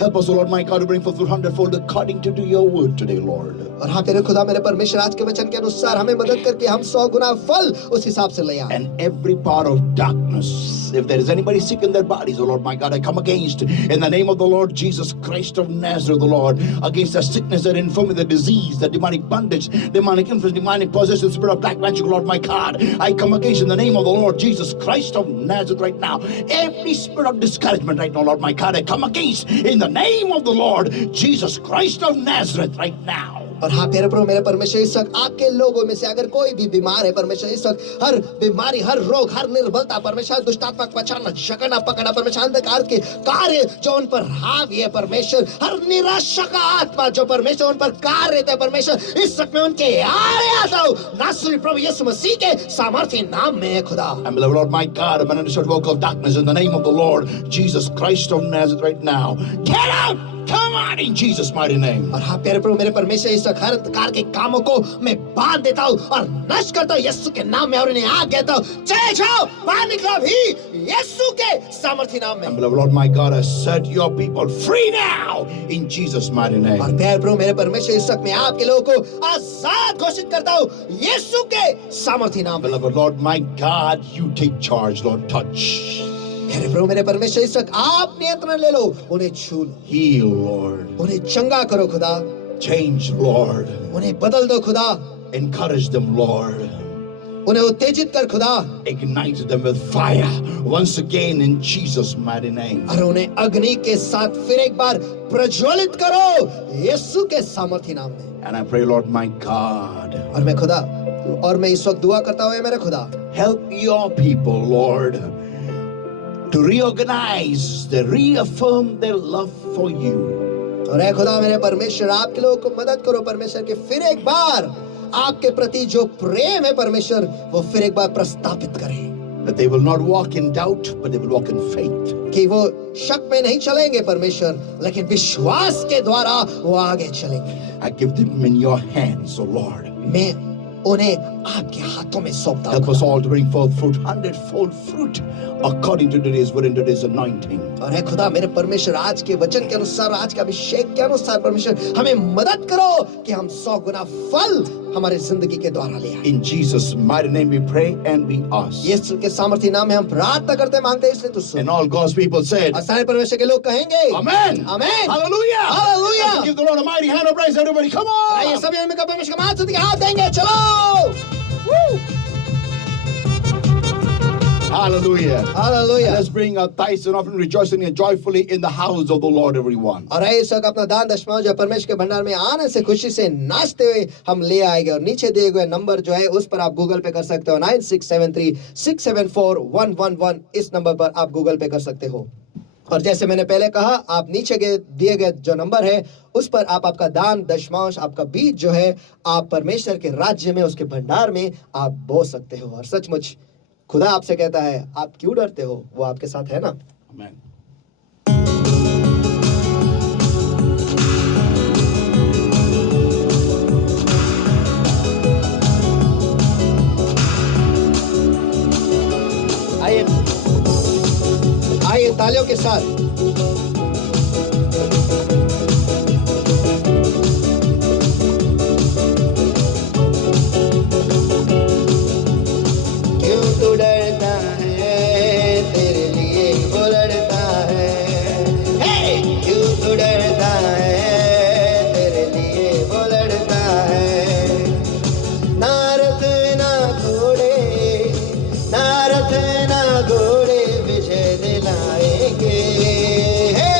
Help us, O Lord my God, to bring forth 100-fold according to your word today, Lord. और हाँ तेरे खुदा, मेरे परमेश्वर, आज के वचन के अनुसार हमें मदद करके हम 100 गुना फल उस हिसाब से ले आए। And every power of darkness, if there is anybody sick in their bodies, O Lord my God, I come against, in the name of the Lord Jesus Christ of Nazareth, the Lord, against the sickness, the infirmity, the disease, the demonic bondage, demonic influence, demonic possession, spirit of black magic, Lord my God, I come against, in the name of the Lord Jesus Christ of Nazareth right now, every spirit of discouragement right now, Lord my God, I come against, in the name of the Lord Jesus Christ of Nazareth right now. और हाँ प्यारे प्रभु, मेरे परमेश्वर, इस वक्त आपके लोगों में से अगर कोई भी बीमार है परमेश्वर, इस वक्त हर बीमारी, हर रोग, हर निर्बलता परमेश्वर, दुष्टात्मक पछाड़ना, जकड़ना, पकड़ना परमेश्वर, अंधकार के कार्य जो उन पर हावी है परमेश्वर, हर निराशा का आत्मा जो परमेश्वर उन पर कार्य है परमेश्वर, इस वक्त में उनके आड़े आता हूँ नासरी प्रभु यीशु मसीह के सामर्थ्य नाम में खुदा। And beloved Lord my God, I'm under the work of darkness in the name of the Lord Jesus Christ of Nazareth right now. Get out! Come out in Jesus' mighty name. और हाँ प्यारे प्रभु, मेरे परमेश्वर, इस हर अंधकार के कामों को मैं बांध देता हूँ और नष्ट करता हूँ यीशु के नाम में, और इन्हें आग देता हूँ, चले जाओ, बाहर निकलो भी यीशु के सामर्थ्य नाम में। And beloved Lord my God, I set your people free now in Jesus' mighty name. और प्यारे प्रभु, मेरे परमेश्वर, इस वक्त मैं आपके लोगों को आजाद घोषित करता हूँ यीशु के सामर्थ्य नाम में। Beloved Lord my God, you take charge, Lord, touch. मेरे प्रभु, मेरे परमेश्वर, इस वक्त आप नियंत्रण ले लो, उन्हें छू लो, Heal, Lord. उन्हें चंगा करो खुदा, Change, Lord. उन्हें बदल दो खुदा, Encourage them, Lord. उन्हें उत्तेजित कर खुदा, Ignite them with fire once again in Jesus' mighty name. और उन्हें अग्नि के साथ फिर एक बार प्रज्वलित करो यीशु के सामर्थ्य नाम में। And I pray, Lord my God, और मैं खुदा, और मैं इस वक्त दुआ करता हूँ मेरे खुदा, help your people, Lord, to reorganize, to reaffirm their love for you. और ऐ खुदा मेरे परमेश्वर, आपके लोगों को मदद करो परमेश्वर, कि फिर एक बार आपके प्रति जो प्रेम है परमेश्वर, वो फिर एक बार प्रस्तापित करें। That they will not walk in doubt, but they will walk in faith. कि वो शक में नहीं चलेंगे परमेश्वर, लेकिन विश्वास के द्वारा वो आगे चलेंगे। I give them in your hands, O Lord. मैं उन्हें आपके हाथों में सौंपता हूं। Help us all to bring forth fruit, 100-fold fruit, according to today's word and today's anointing. और है खुदा मेरे परमेश्वर, आज के वचन के अनुसार, आज के अभिषेक के अनुसार परमेश्वर हमें मदद करो कि हम 100 गुना फल हमारे जिंदगी के द्वारा ले आए। In Jesus' mighty name we pray and we ask. यीशु के सामर्थी नाम में हम प्रार्थना करते मांगते हैं, इसलिए तू सुन। And all God's people said, और सारे परमेश्वर के लोग कहेंगे Amen. Amen. Hallelujah. Hallelujah. Let's give the Lord a mighty hand of praise, everybody. Come आइए on. सभी हमें परमेश्वर का महान हाथ देंगे, चलो। Woo! Hallelujah. Hallelujah. Let's bring our tithes and offering, rejoicing and joyfully in the house of the Lord, everyone. और आइए इस वक्त अपना दान दशमांश जो परमेश्वर के भंडार में आने से खुशी से नाचते हुए हम ले आएंगे। और नीचे दिए हुए नंबर जो है उस पर आप गूगल पे कर सकते हो, 9673674111। इस नंबर पर आप गूगल पे कर सकते हो। और जैसे मैंने पहले कहा, आप नीचे के दिए गए जो नंबर है उस पर आप आपका दान दशमांश, आपका बीज जो है, आप परमेश्वर के राज्य में, उसके भंडार में आप बो सकते हो। और सचमुच खुदा आपसे कहता है, आप क्यों डरते हो, वो आपके साथ है ना। Amen. आइए आइए तालियों के साथ क्यों तू डरता है, तेरे लिए वो लड़ता है। हे क्यों तू डरता है, तेरे लिए वो लड़ता है। ना रथ ना घोड़े, ना रथ ना घोड़े विजय दिलाएंगे। हे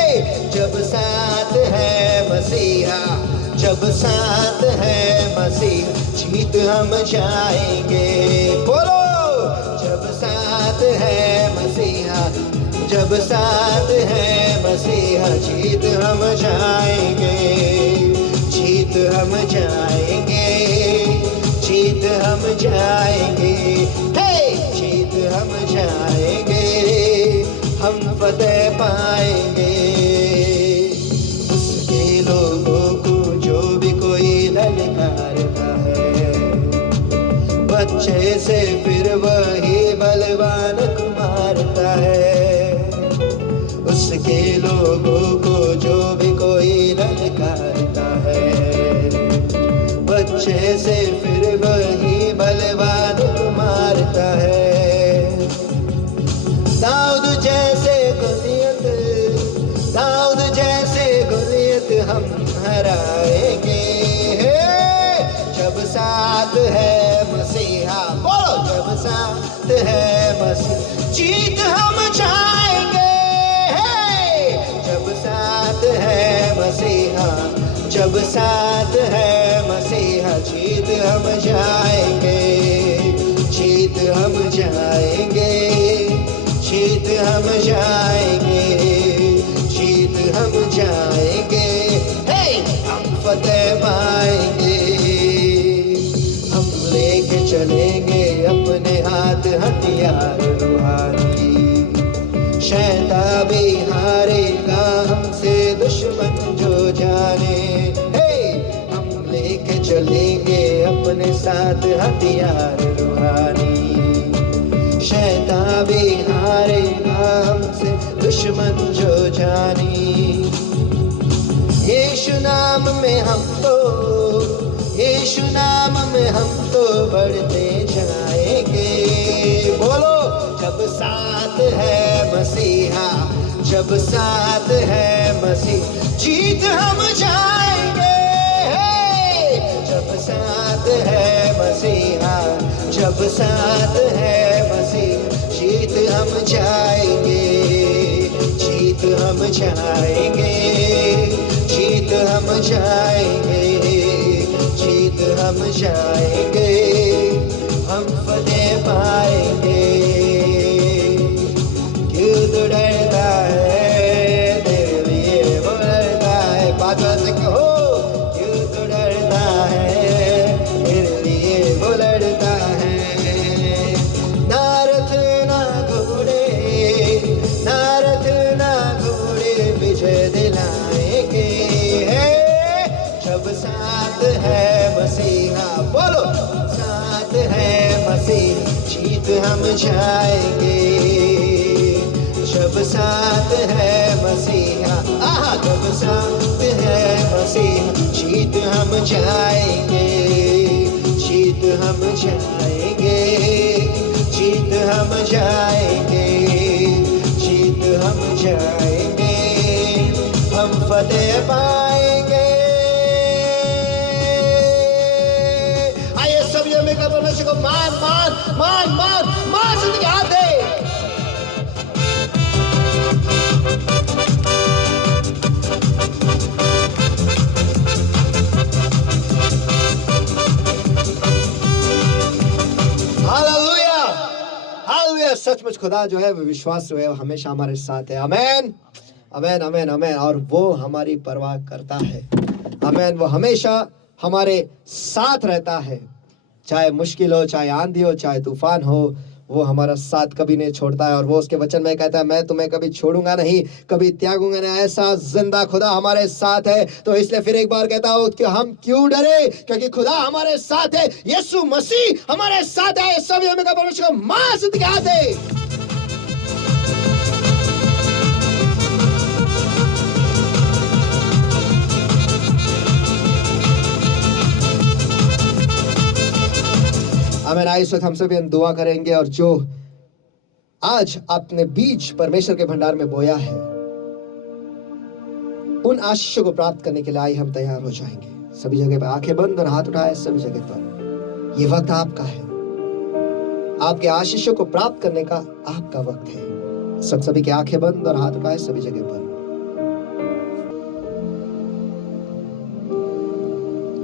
जब साथ है मसीहा, जब साथ है मसीहा, जीत हम जाएंगे। बोलो, जब साथ है मसीहा, जब साथ है मसीहा, जीत हम जाएंगे, जीत हम जाएंगे, जीत हम जाएंगे। हे जीत हम जाएंगे, हम फतेह पाएंगे। उसके लोगों को जो भी कोई ललकारता है, बच्चे से फिर वही बलवान को मारता है। उसके लोगों को जो भी कोई ललकारता है, बच्चे से फिर वही बलवान को मारता है। दाऊद जैसे गुलियत, दाऊद जैसे गुलियत हम हराएंगे। जब साथ है मसीहा, बोलो जब साथ है मसीहा, जीत हम जाएंगे। जब साथ है मसीहा, जब साथ है मसीहा, जीत हम जाएंगे, जीत हम जाएंगे, जीत हम जाएंगे, जीत हम जाएंगे। हे हम फतेह पाएंगे। हम लेके चलेंगे अपने हाथ हथियार रूहानी, शैतान भी हारेगा हमसे दुश्मन जो जाने। हे हम लेके चलेंगे अपने साथ हथियार रूहानी, शैतान भी हारेगा हमसे दुश्मन जो जानी। यीशु नाम में हम तो, यीशु नाम में हम तो बढ़ते जाएंगे। बोलो जब साथ है मसीहा, जब साथ है मसीह, जीत हम जाएंगे। जब साथ है मसीहा, जब साथ है मसीह, जीत हम जाएंगे, जीत हम जाएंगे, जीत हम जाएंगे, जीत हम जाएंगे, हम फतेह पाएंगे। क्यों तू डरता है, तेरे लिए वो लड़ता है। ताकत हो, क्यों तो डरता है, मेरे लिए वो लड़ता है। ना रथ ना घोड़े, ना रथ ना घोड़े विजय दिलाएंगे, जब साथ है मसीहा, बोलो साथ है मसीहा, जीत हम जाएंगे। जब साथ है मसीहा, आहा, जब साथ है मसीहा, जीत हम जाएंगे, जीत हम जाएंगे, जीत हम जाएंगे, जीत हम जाएंगे, हम फतेह पाएंगे। आइए सब ये मिलकर परमेश्वर को मान मान मान मान मान जिंदगी हाथ दे। Hallelujah, hallelujah. सचमुच खुदा जो है वो विश्वास जो है वो हमेशा हमारे साथ है। आमेन, आमेन, आमेन, आमेन। और वो हमारी परवाह करता है। आमेन, वो हमेशा हमारे साथ रहता है, चाहे मुश्किल हो, चाहे आंधी हो, चाहे तूफान हो, वो हमारा साथ कभी नहीं छोड़ता है। और वो उसके वचन में कहता है, मैं तुम्हें कभी छोड़ूंगा नहीं, कभी त्यागूंगा नहीं। ऐसा जिंदा खुदा हमारे साथ है। तो इसलिए फिर एक बार कहता हूं कि हम क्यों डरे, क्योंकि खुदा हमारे साथ है, यीशु मसीह हमारे साथ है। सब हमें का परमेश्वर को मां से दिखा दे। आमीन। इस वक्त हम सभी दुआ करेंगे, और जो आज आपने बीज परमेश्वर के भंडार में बोया है, उन आशीषों को प्राप्त करने के लिए आइए हम तैयार हो जाएंगे। सभी जगह पर आंखें बंद और हाथ उठाए, सभी जगह पर ये वक्त आपका है। आपके आशीषों को प्राप्त करने का आपका वक्त है। सब सभी की आंखें बंद और हाथ उठाए, सभी जगह पर।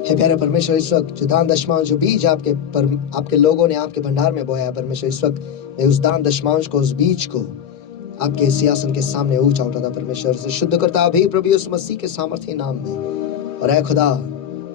हे प्यारे परमेश्वर, इस वक्त जो दान दशमांश, जो बीज आपके लोगों ने आपके भंडार में बोया है परमेश्वर, इस वक्त मैं उस दान दशमांश को, उस बीज को आपके सिंहासन के सामने ऊंचा उठाता परमेश्वर से शुद्ध करता अभी प्रभु यीशु मसीह के सामर्थ्य नाम में। और ऐ खुदा,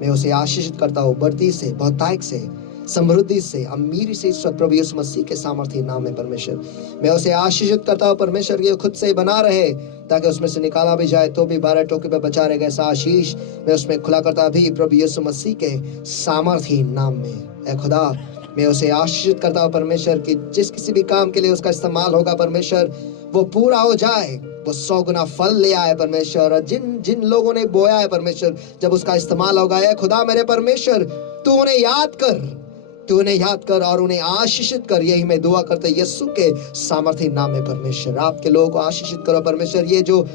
मैं उसे आशीषित करता हूँ बढ़ती से, बहुतायत से, समृद्धि से, अमीरी से, इस वक्त प्रभु यीशु मसीह के सामर्थ्य नाम में परमेश्वर मैं उसे आशीषित करता हूँ परमेश्वर। ये खुद से बना रहे, ताकि उसमें से निकाला भी जाए तो भी 12 टोके पे बचा रहेगा। ऐसा आशीष मैं उसमें खुला करता भी प्रभु यीशु मसीह के सामर्थ्य नाम में। ऐ खुदा, मैं उसे आशीषित करता हूँ परमेश्वर कि जिस किसी भी काम के लिए उसका इस्तेमाल होगा परमेश्वर, वो पूरा हो जाए, वो 100 गुना फल ले आए परमेश्वर। और जिन जिन लोगों ने बोया है परमेश्वर, जब उसका इस्तेमाल होगा, ऐ खुदा मेरे परमेश्वर, तू उन्हें याद कर, तू उन्हें याद कर और उन्हें आशीषित कर। यही मैं दुआ करता यीशु के सामर्थ्य नाम में परमेश्वर। आपके लोगों को आशीषित करो परमेश्वर। ये जो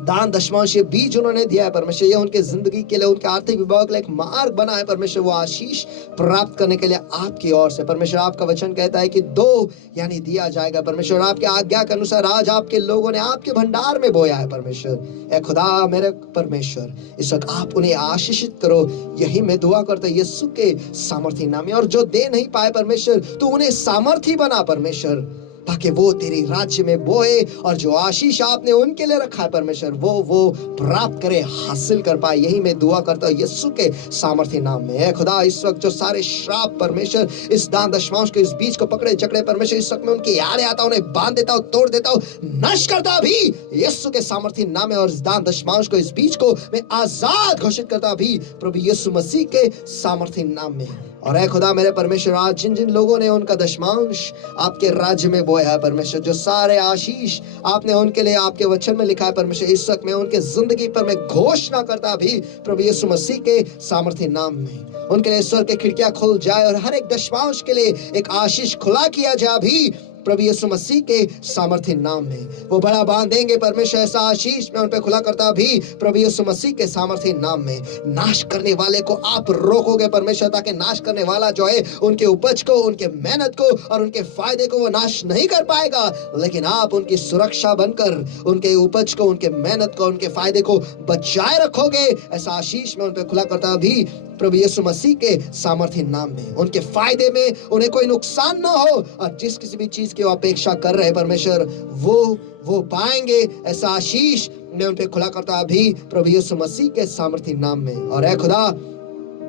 दान दशमांश, ये बीज उन्होंने दिया है परमेश्वर, ये उनके जिंदगी के लिए, उनके आर्थिक विभाग के लिए एक मार्ग बना है परमेश्वर, वो आशीष प्राप्त करने के लिए आपकी ओर से परमेश्वर। आपका वचन कहता है कि 2 यानी दिया जाएगा परमेश्वर। आपके आज्ञा के अनुसार आज आपके लोगों ने आपके भंडार में बोया है परमेश्वर। ऐ खुदा मेरे परमेश्वर, इस वक्त आप उन्हें आशीषित करो, यही मैं दुआ करता यीशु के सामर्थ्य नाम में। और जो दे नहीं पाए परमेश्वर, तो उन्हें सामर्थ्य बना परमेश्वर, ताकि वो तेरे राज्य में बोए और जो आशीष आपने उनके लिए रखा है परमेश्वर, वो प्राप्त करे, हासिल कर पाए। यही मैं दुआ करता हूँ यीशु के सामर्थ्य नाम में। है खुदा, इस वक्त जो सारे श्राप परमेश्वर इस दान दशमांश के इस बीज को पकड़े जकड़े परमेश्वर, इस वक्त में उनकी आड़े आता हूँ, उन्हें बांध देता हूँ, तोड़ देता हूँ, नष्ट करता भी यीशु के सामर्थ्य नाम में। और इस दान दशमांश को, इस बीज को मैं आजाद घोषित करता भी प्रभु यीशु मसीह के सामर्थ्य नाम में। और ऐ खुदा मेरे परमेश्वर, आज जिन जिन लोगों ने उनका दशमांश आपके राज्य में बोया है परमेश्वर, जो सारे आशीष आपने उनके लिए आपके वचन में लिखा है परमेश्वर, इस वक्त मैं उनके जिंदगी पर मैं घोषणा करता भी प्रभु यीशु मसीह के सामर्थ्य नाम में। उनके लिए ईश्वर के खिड़कियां खुल जाए और हर एक दशमांश के लिए एक आशीष खुला किया जाए भी प्रभु यीशु मसीह के सामर्थ्य नाम में। वो बड़ा बांधेंगे परमेश्वर, ऐसा आशीष मैं उन पे खुला करता भी प्रभु यीशु मसीह के सामर्थ्य नाम में। नाश करने वाले को आप रोकोगे परमेश्वर, ताकि नाश करने वाला जो है उनके उपज को, उनके मेहनत को और उनके फायदे को वो नाश नहीं कर पाएगा, लेकिन आप उनकी सुरक्षा बनकर उनके उपज को, उनके मेहनत को, उनके फायदे को बचाए रखोगे। ऐसा आशीष मैं उन पे खुला करता भी प्रभु यीशु मसीह के सामर्थ्य नाम में। उनके फायदे में उन्हें कोई नुकसान ना हो, और जिस किसी भी चीज की अपेक्षा कर रहे परमेश्वर, वो पाएंगे। ऐसा आशीष मैं उन पे खुदा करता अभी प्रभु यीशु मसीह के सामर्थी नाम में। और ऐ खुदा,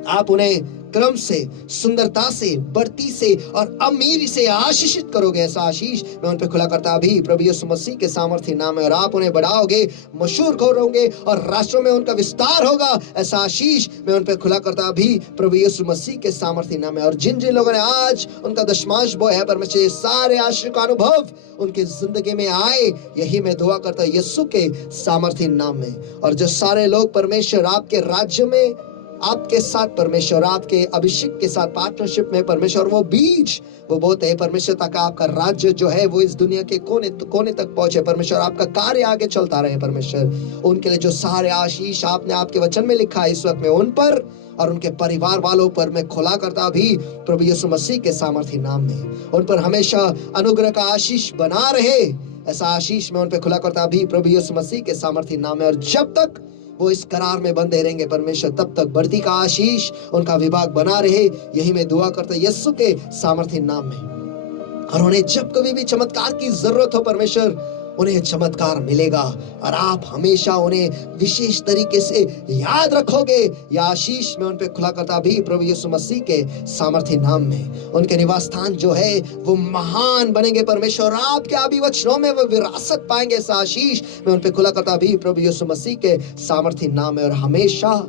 आप उन्हें क्रम से, सुंदरता से, बढ़ती से और अमीरी से आशीषित करोगे। ऐसा आशीष मैं उन पे खुला करता अभी प्रभु यीशु मसीह के सामर्थ्य नाम में। और आप उन्हें बढ़ाओगे, मशहूर होंगे और राष्ट्रों में उनका विस्तार होगा। ऐसा आशीष मैं उन पे खुला करता अभी प्रभु यीशु मसीह के सामर्थ्य नाम में। और जिन जिन लोगों ने आज उनका दशमांश बोया है परमेश्वर, सारे आशीष का अनुभव उनकी जिंदगी में आए, यही मैं दुआ करता यीशु के सामर्थ्य नाम में। और जो सारे लोग परमेश्वर आपके राज्य में आपके साथ परमेश्वर, आपके अभिषेक के साथ पार्टनरशिप में परमेश्वर, वो बीज वो बोते हैं परमेश्वर, ताकि आपका राज्य जो है वो इस दुनिया के कोने कोने तक पहुंचे परमेश्वर, आपका कार्य आगे चलता रहे परमेश्वर। उनके लिए जो सारे आशीष आपने आपके वचन में लिखा है इस वक्त में उन पर और उनके परिवार वालों पर मैं खुला करता भी प्रभु यीशु मसीह के सामर्थ्य नाम में। उन पर हमेशा अनुग्रह का आशीष बना रहे, ऐसा आशीष मैं उन पर खुला करता भी प्रभु यीशु मसीह के सामर्थ्य नाम में। और जब तक वो इस करार में बंधे रहेंगे परमेश्वर, तब तक बढ़ती का आशीष उनका विभाग बना रहे, यही मैं दुआ करता यीशु के सामर्थ्य नाम में। और उन्हें जब कभी भी चमत्कार की जरूरत हो परमेश्वर, उन्हें चमत्कार मिलेगा और आप हमेशा उन्हें विशेष तरीके से याद रखोगे। यह आशीष मैं उन पे खुला करता भी प्रभु यीशु मसीह के सामर्थ्य नाम में। उनके निवास स्थान जो है वो महान बनेंगे परमेश्वर, आपके आदि वचनों में वो विरासत पाएंगे। ऐसा आशीष मैं उन पे खुला करता भी प्रभु यीशु मसीह के सामर्थ्य नाम में। और हमेशा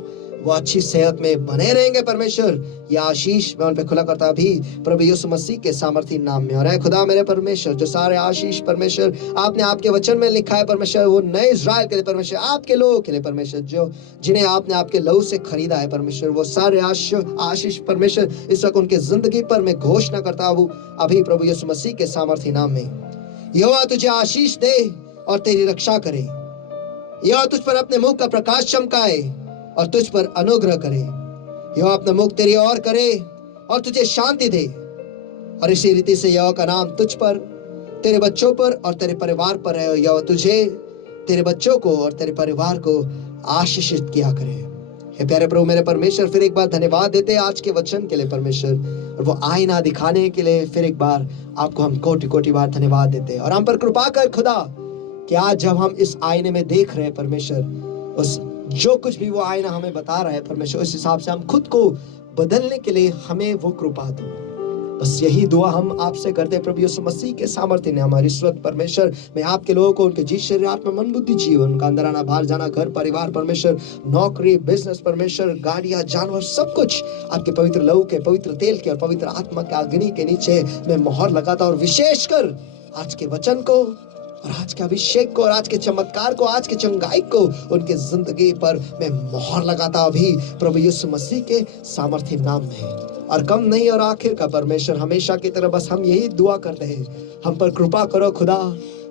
वो अच्छी सेहत में बने रहेंगे परमेश्वर, यह आशीष मैं उन पे खुला करता भी प्रभु यीशु मसीह के सामर्थ्य नाम में। और है खुदा मेरे परमेश्वर, जो सारे आशीष परमेश्वर आपने आपके वचन में लिखा है परमेश्वर, वो नए इज़राइल के लिए परमेश्वर, आपके लोगों के लिए परमेश्वर, जो जिन्हें आपने आपके लहू से खरीदा है परमेश्वर, वो सारे आशीष परमेश्वर इस वक्त उनके जिंदगी पर मैं घोषणा करता हूँ अभी प्रभु यीशु मसीह के सामर्थ्य नाम में। यहोवा तुझे आशीष दे और तेरी रक्षा करे, यहोवा तुझ पर अपने मुख का प्रकाश चमकाए और तुझ पर अनुग्रह करे। यहोवा अपना मुख तेरी ओर करे और तुझे शांति दे। और इसी रीति से यहोवा का नाम तुझ पर, तेरे बच्चों पर और तेरे परिवार पर है। यहोवा तुझे, तेरे बच्चों को और तेरे परिवार को आशीषित किया करे। हे प्यारे प्रभु मेरे परमेश्वर, फिर एक बार धन्यवाद देते आज के वचन के लिए परमेश्वर, और वो आईना दिखाने के लिए फिर एक बार आपको हम कोटि कोटि बार धन्यवाद देते हैं। और हम पर कृपा कर खुदा कि आज जब हम इस आईने में देख रहे हैं परमेश्वर, उस जो कुछ भी वो आईना हमें बता रहा है परमेश्वर, उस हिसाब से हम खुद को बदलने के लिए हमें वो कृपा दो। बस यही दुआ हम आपसे करते हैं प्रभु यीशु मसीह के सामर्थ्य ने। हमारी ईश्वर परमेश्वर, मैं आपके लोगों को उनके जी शरीर आत्मा मन बुद्धि जीवन, उनका अंदर आना बाहर जाना, घर परिवार परमेश्वर, नौकरी बिजनेस परमेश्वर, गाड़ियां जानवर, सब कुछ आपके पवित्र लहू के, पवित्र तेल के और पवित्र आत्मा के अग्नि के नीचे मैं मोहर लगाता। और विशेषकर आज के वचन को और आज के अभिषेक को और आज के चमत्कार को, आज के चंगाई को उनके जिंदगी पर मैं मोहर लगाता अभी प्रभु यीशु मसीह के सामर्थ्य नाम में। और कम नहीं और आखिर का परमेश्वर, हमेशा की तरह बस हम यही दुआ करते हैं, हम पर कृपा करो खुदा,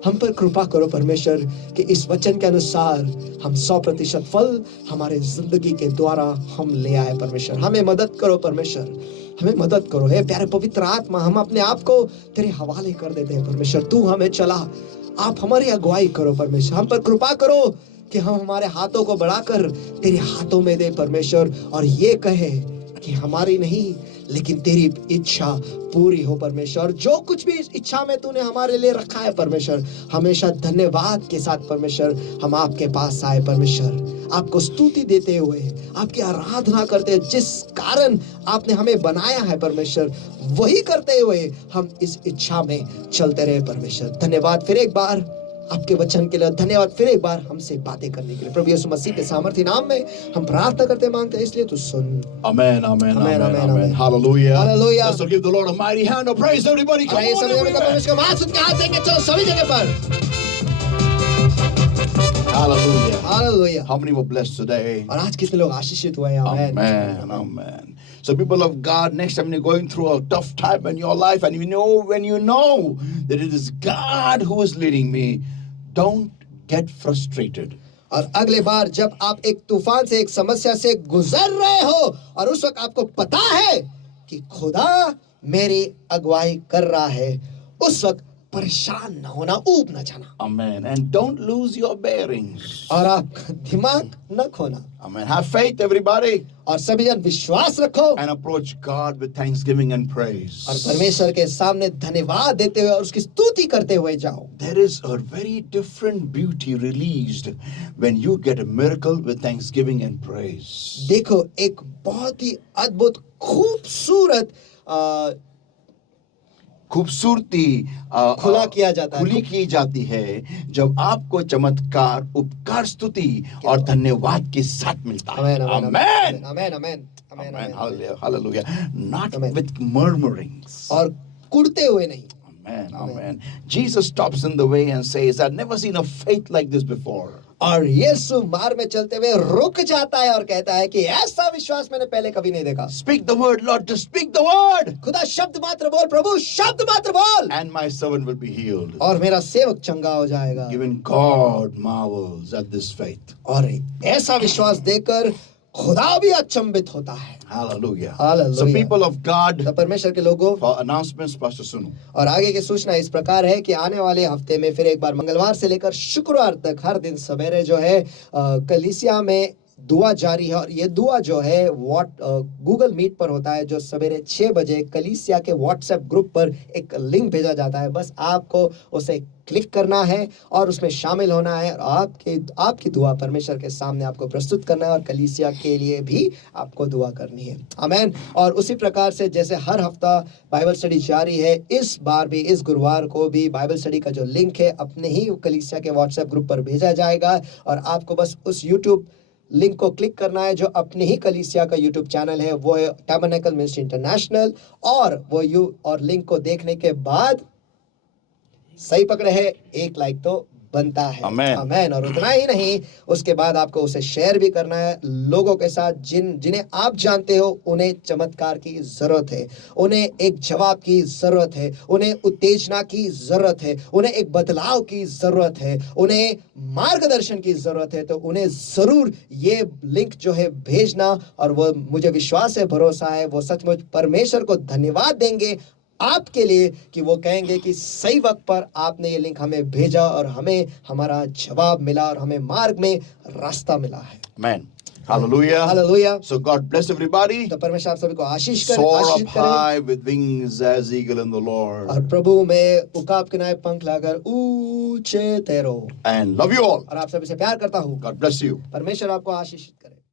हम पर कृपा करो परमेश्वर, कि इस वचन के अनुसार हम 100% फल हमारे जिंदगी के द्वारा हम ले आए परमेश्वर। हमें मदद करो परमेश्वर, हमें मदद करो। हे प्यारे पवित्र आत्मा, हम अपने आप को तेरे हवाले कर देते हैं परमेश्वर, तू हमें चला, आप हमारी अगुवाई करो परमेश्वर। हम पर कृपा करो कि हम हमारे हाथों को बढ़ाकर तेरे हाथों में दे परमेश्वर, और ये कहे कि हमारी नहीं लेकिन तेरी इच्छा पूरी हो परमेश्वर। और जो कुछ भी इस इच्छा में तूने हमारे लिए रखा है परमेश्वर, हमेशा धन्यवाद के साथ परमेश्वर हम आपके पास आए परमेश्वर, आपको स्तुति देते हुए, आपकी आराधना करते हुए, जिस कारण आपने हमें बनाया है परमेश्वर, वही करते हुए हम इस इच्छा में चलते रहे परमेश्वर। धन्यवाद फिर एक बार आपके वचन के लिए, धन्यवाद फिर एक बार हमसे बातें करने के लिए। प्रभु यीशु मसीह के सामर्थ्य नाम में हम प्रार्थना करते मांगते हैं, इसलिए तू सुन। Amen, amen, amen, amen. Hallelujah. Hallelujah. Let's give the Lord a mighty hand of praise, everybody. Come आइए on, सभी everywhere. परमेश्वर को हाथ उठा के हाथ देंगे, चलो सभी जगह पर। Hallelujah. Hallelujah. How many were blessed today? और आज कितने लोग आशीषित हुए हैं? आमेन। Amen, amen. So people of God, next time you're going through a tough time in your life, and when you know that it is God who is leading me, don't get frustrated. और अगले बार जब आप एक तूफान से, एक समस्या से गुजर रहे हो और उस वक्त आपको पता है कि खुदा मेरी अगुवाई कर रहा है, उस वक्त परेशान ना होना, ऊब ना जाना, Amen. And don't lose your bearings. और आपका दिमाग न खोना। Amen. Have faith, everybody, और सभी जन विश्वास रखो and approach God with thanksgiving and praise. और परमेश्वर के सामने धन्यवाद देते हुए और उसकी स्तुति करते हुए जाओ। There is a very different beauty released when you get a miracle with thanksgiving and praise. देखो, एक बहुत ही अद्भुत खूबसूरत खूबसूरती खुला किया जाता है, खुली की जाती है जब आपको चमत्कार, उपकार, स्तुति और धन्यवाद के साथ मिलता है। आमेन, आमेन, Amen. Amen, amen, amen, Amen. Amen, Hallelujah. Not Amen. with murmurings. और कुड़ते हुए नहीं। Amen. Amen. Jesus stops in the way and says, I've never seen a faith like this before. और यीशु मार्ग में चलते हुए रुक जाता है और कहता है कि ऐसा विश्वास मैंने पहले कभी नहीं देखा। Speak the word, Lord, just speak the word. खुदा शब्द मात्र बोल, प्रभु शब्द मात्र बोल, And my servant will be healed. और मेरा सेवक चंगा हो जाएगा। Even God marvels at this faith. और ऐसा विश्वास देकर खुदा भी अचंभित होता है। Hallelujah. Hallelujah. So people of God, तो परमेश्वर के लोगों, for announcements, Pastor Sunu. और आगे की सूचना इस प्रकार है कि आने वाले हफ्ते में फिर एक बार मंगलवार से लेकर शुक्रवार तक हर दिन सवेरे जो है कलीसिया में दुआ जारी है। और ये दुआ जो है गूगल मीट पर होता है, जो सवेरे 6 बजे कलीसिया के व्हाट्सएप ग्रुप पर एक लिंक भेजा जाता है। बस आपको उसे क्लिक करना है और उसमें शामिल होना है और आपकी दुआ परमेश्वर के सामने आपको प्रस्तुत करना है और कलीसिया के लिए भी आपको दुआ करनी है। आमीन। और उसी प्रकार से जैसे हर हफ्ता बाइबल स्टडी जारी है, इस बार भी इस गुरुवार को भी बाइबल स्टडी का जो लिंक है अपने ही कलीसिया के व्हाट्सएप ग्रुप पर भेजा जाएगा और आपको बस उस यूट्यूब लिंक को क्लिक करना है जो अपने ही कलीसिया का यूट्यूब चैनल है, वो है टैबरनेकल मिनिस्ट्री इंटरनेशनल। और लिंक को देखने के बाद सही पकड़े है, एक लाइक तो बनता है। आमेन। और उतना ही नहीं, उसके बाद आपको उसे शेयर भी करना है लोगों के साथ जिन्हें आप जानते हो उन्हें चमत्कार की जरूरत है, उन्हें एक जवाब की जरूरत है, उन्हें उत्तेजना की जरूरत है, उन्हें एक बदलाव की जरूरत है, उन्हें मार्गदर्शन की जरूरत है। तो उन्हें जरूर ये लिंक जो है भेजना और वो मुझे विश्वास है, भरोसा है, वो सचमुच परमेश्वर को धन्यवाद देंगे आपके लिए कि वो कहेंगे कि सही वक्त पर आपने ये लिंक हमें भेजा और हमें हमारा जवाब मिला और हमें मार्ग में रास्ता मिला है। Amen. Hallelujah. Hallelujah. So God bless everybody. तो परमेश्वर आप सभी को आशीष करे, Soar आशीष up करे। high with wings as eagle in the Lord. और प्रभु में उकाब के नाय पंख लाकर ऊंचे तैरो। And love you all. और आप सभी से प्यार करता हूँ। God bless you. परमेश्वर आपको आशीषित करे।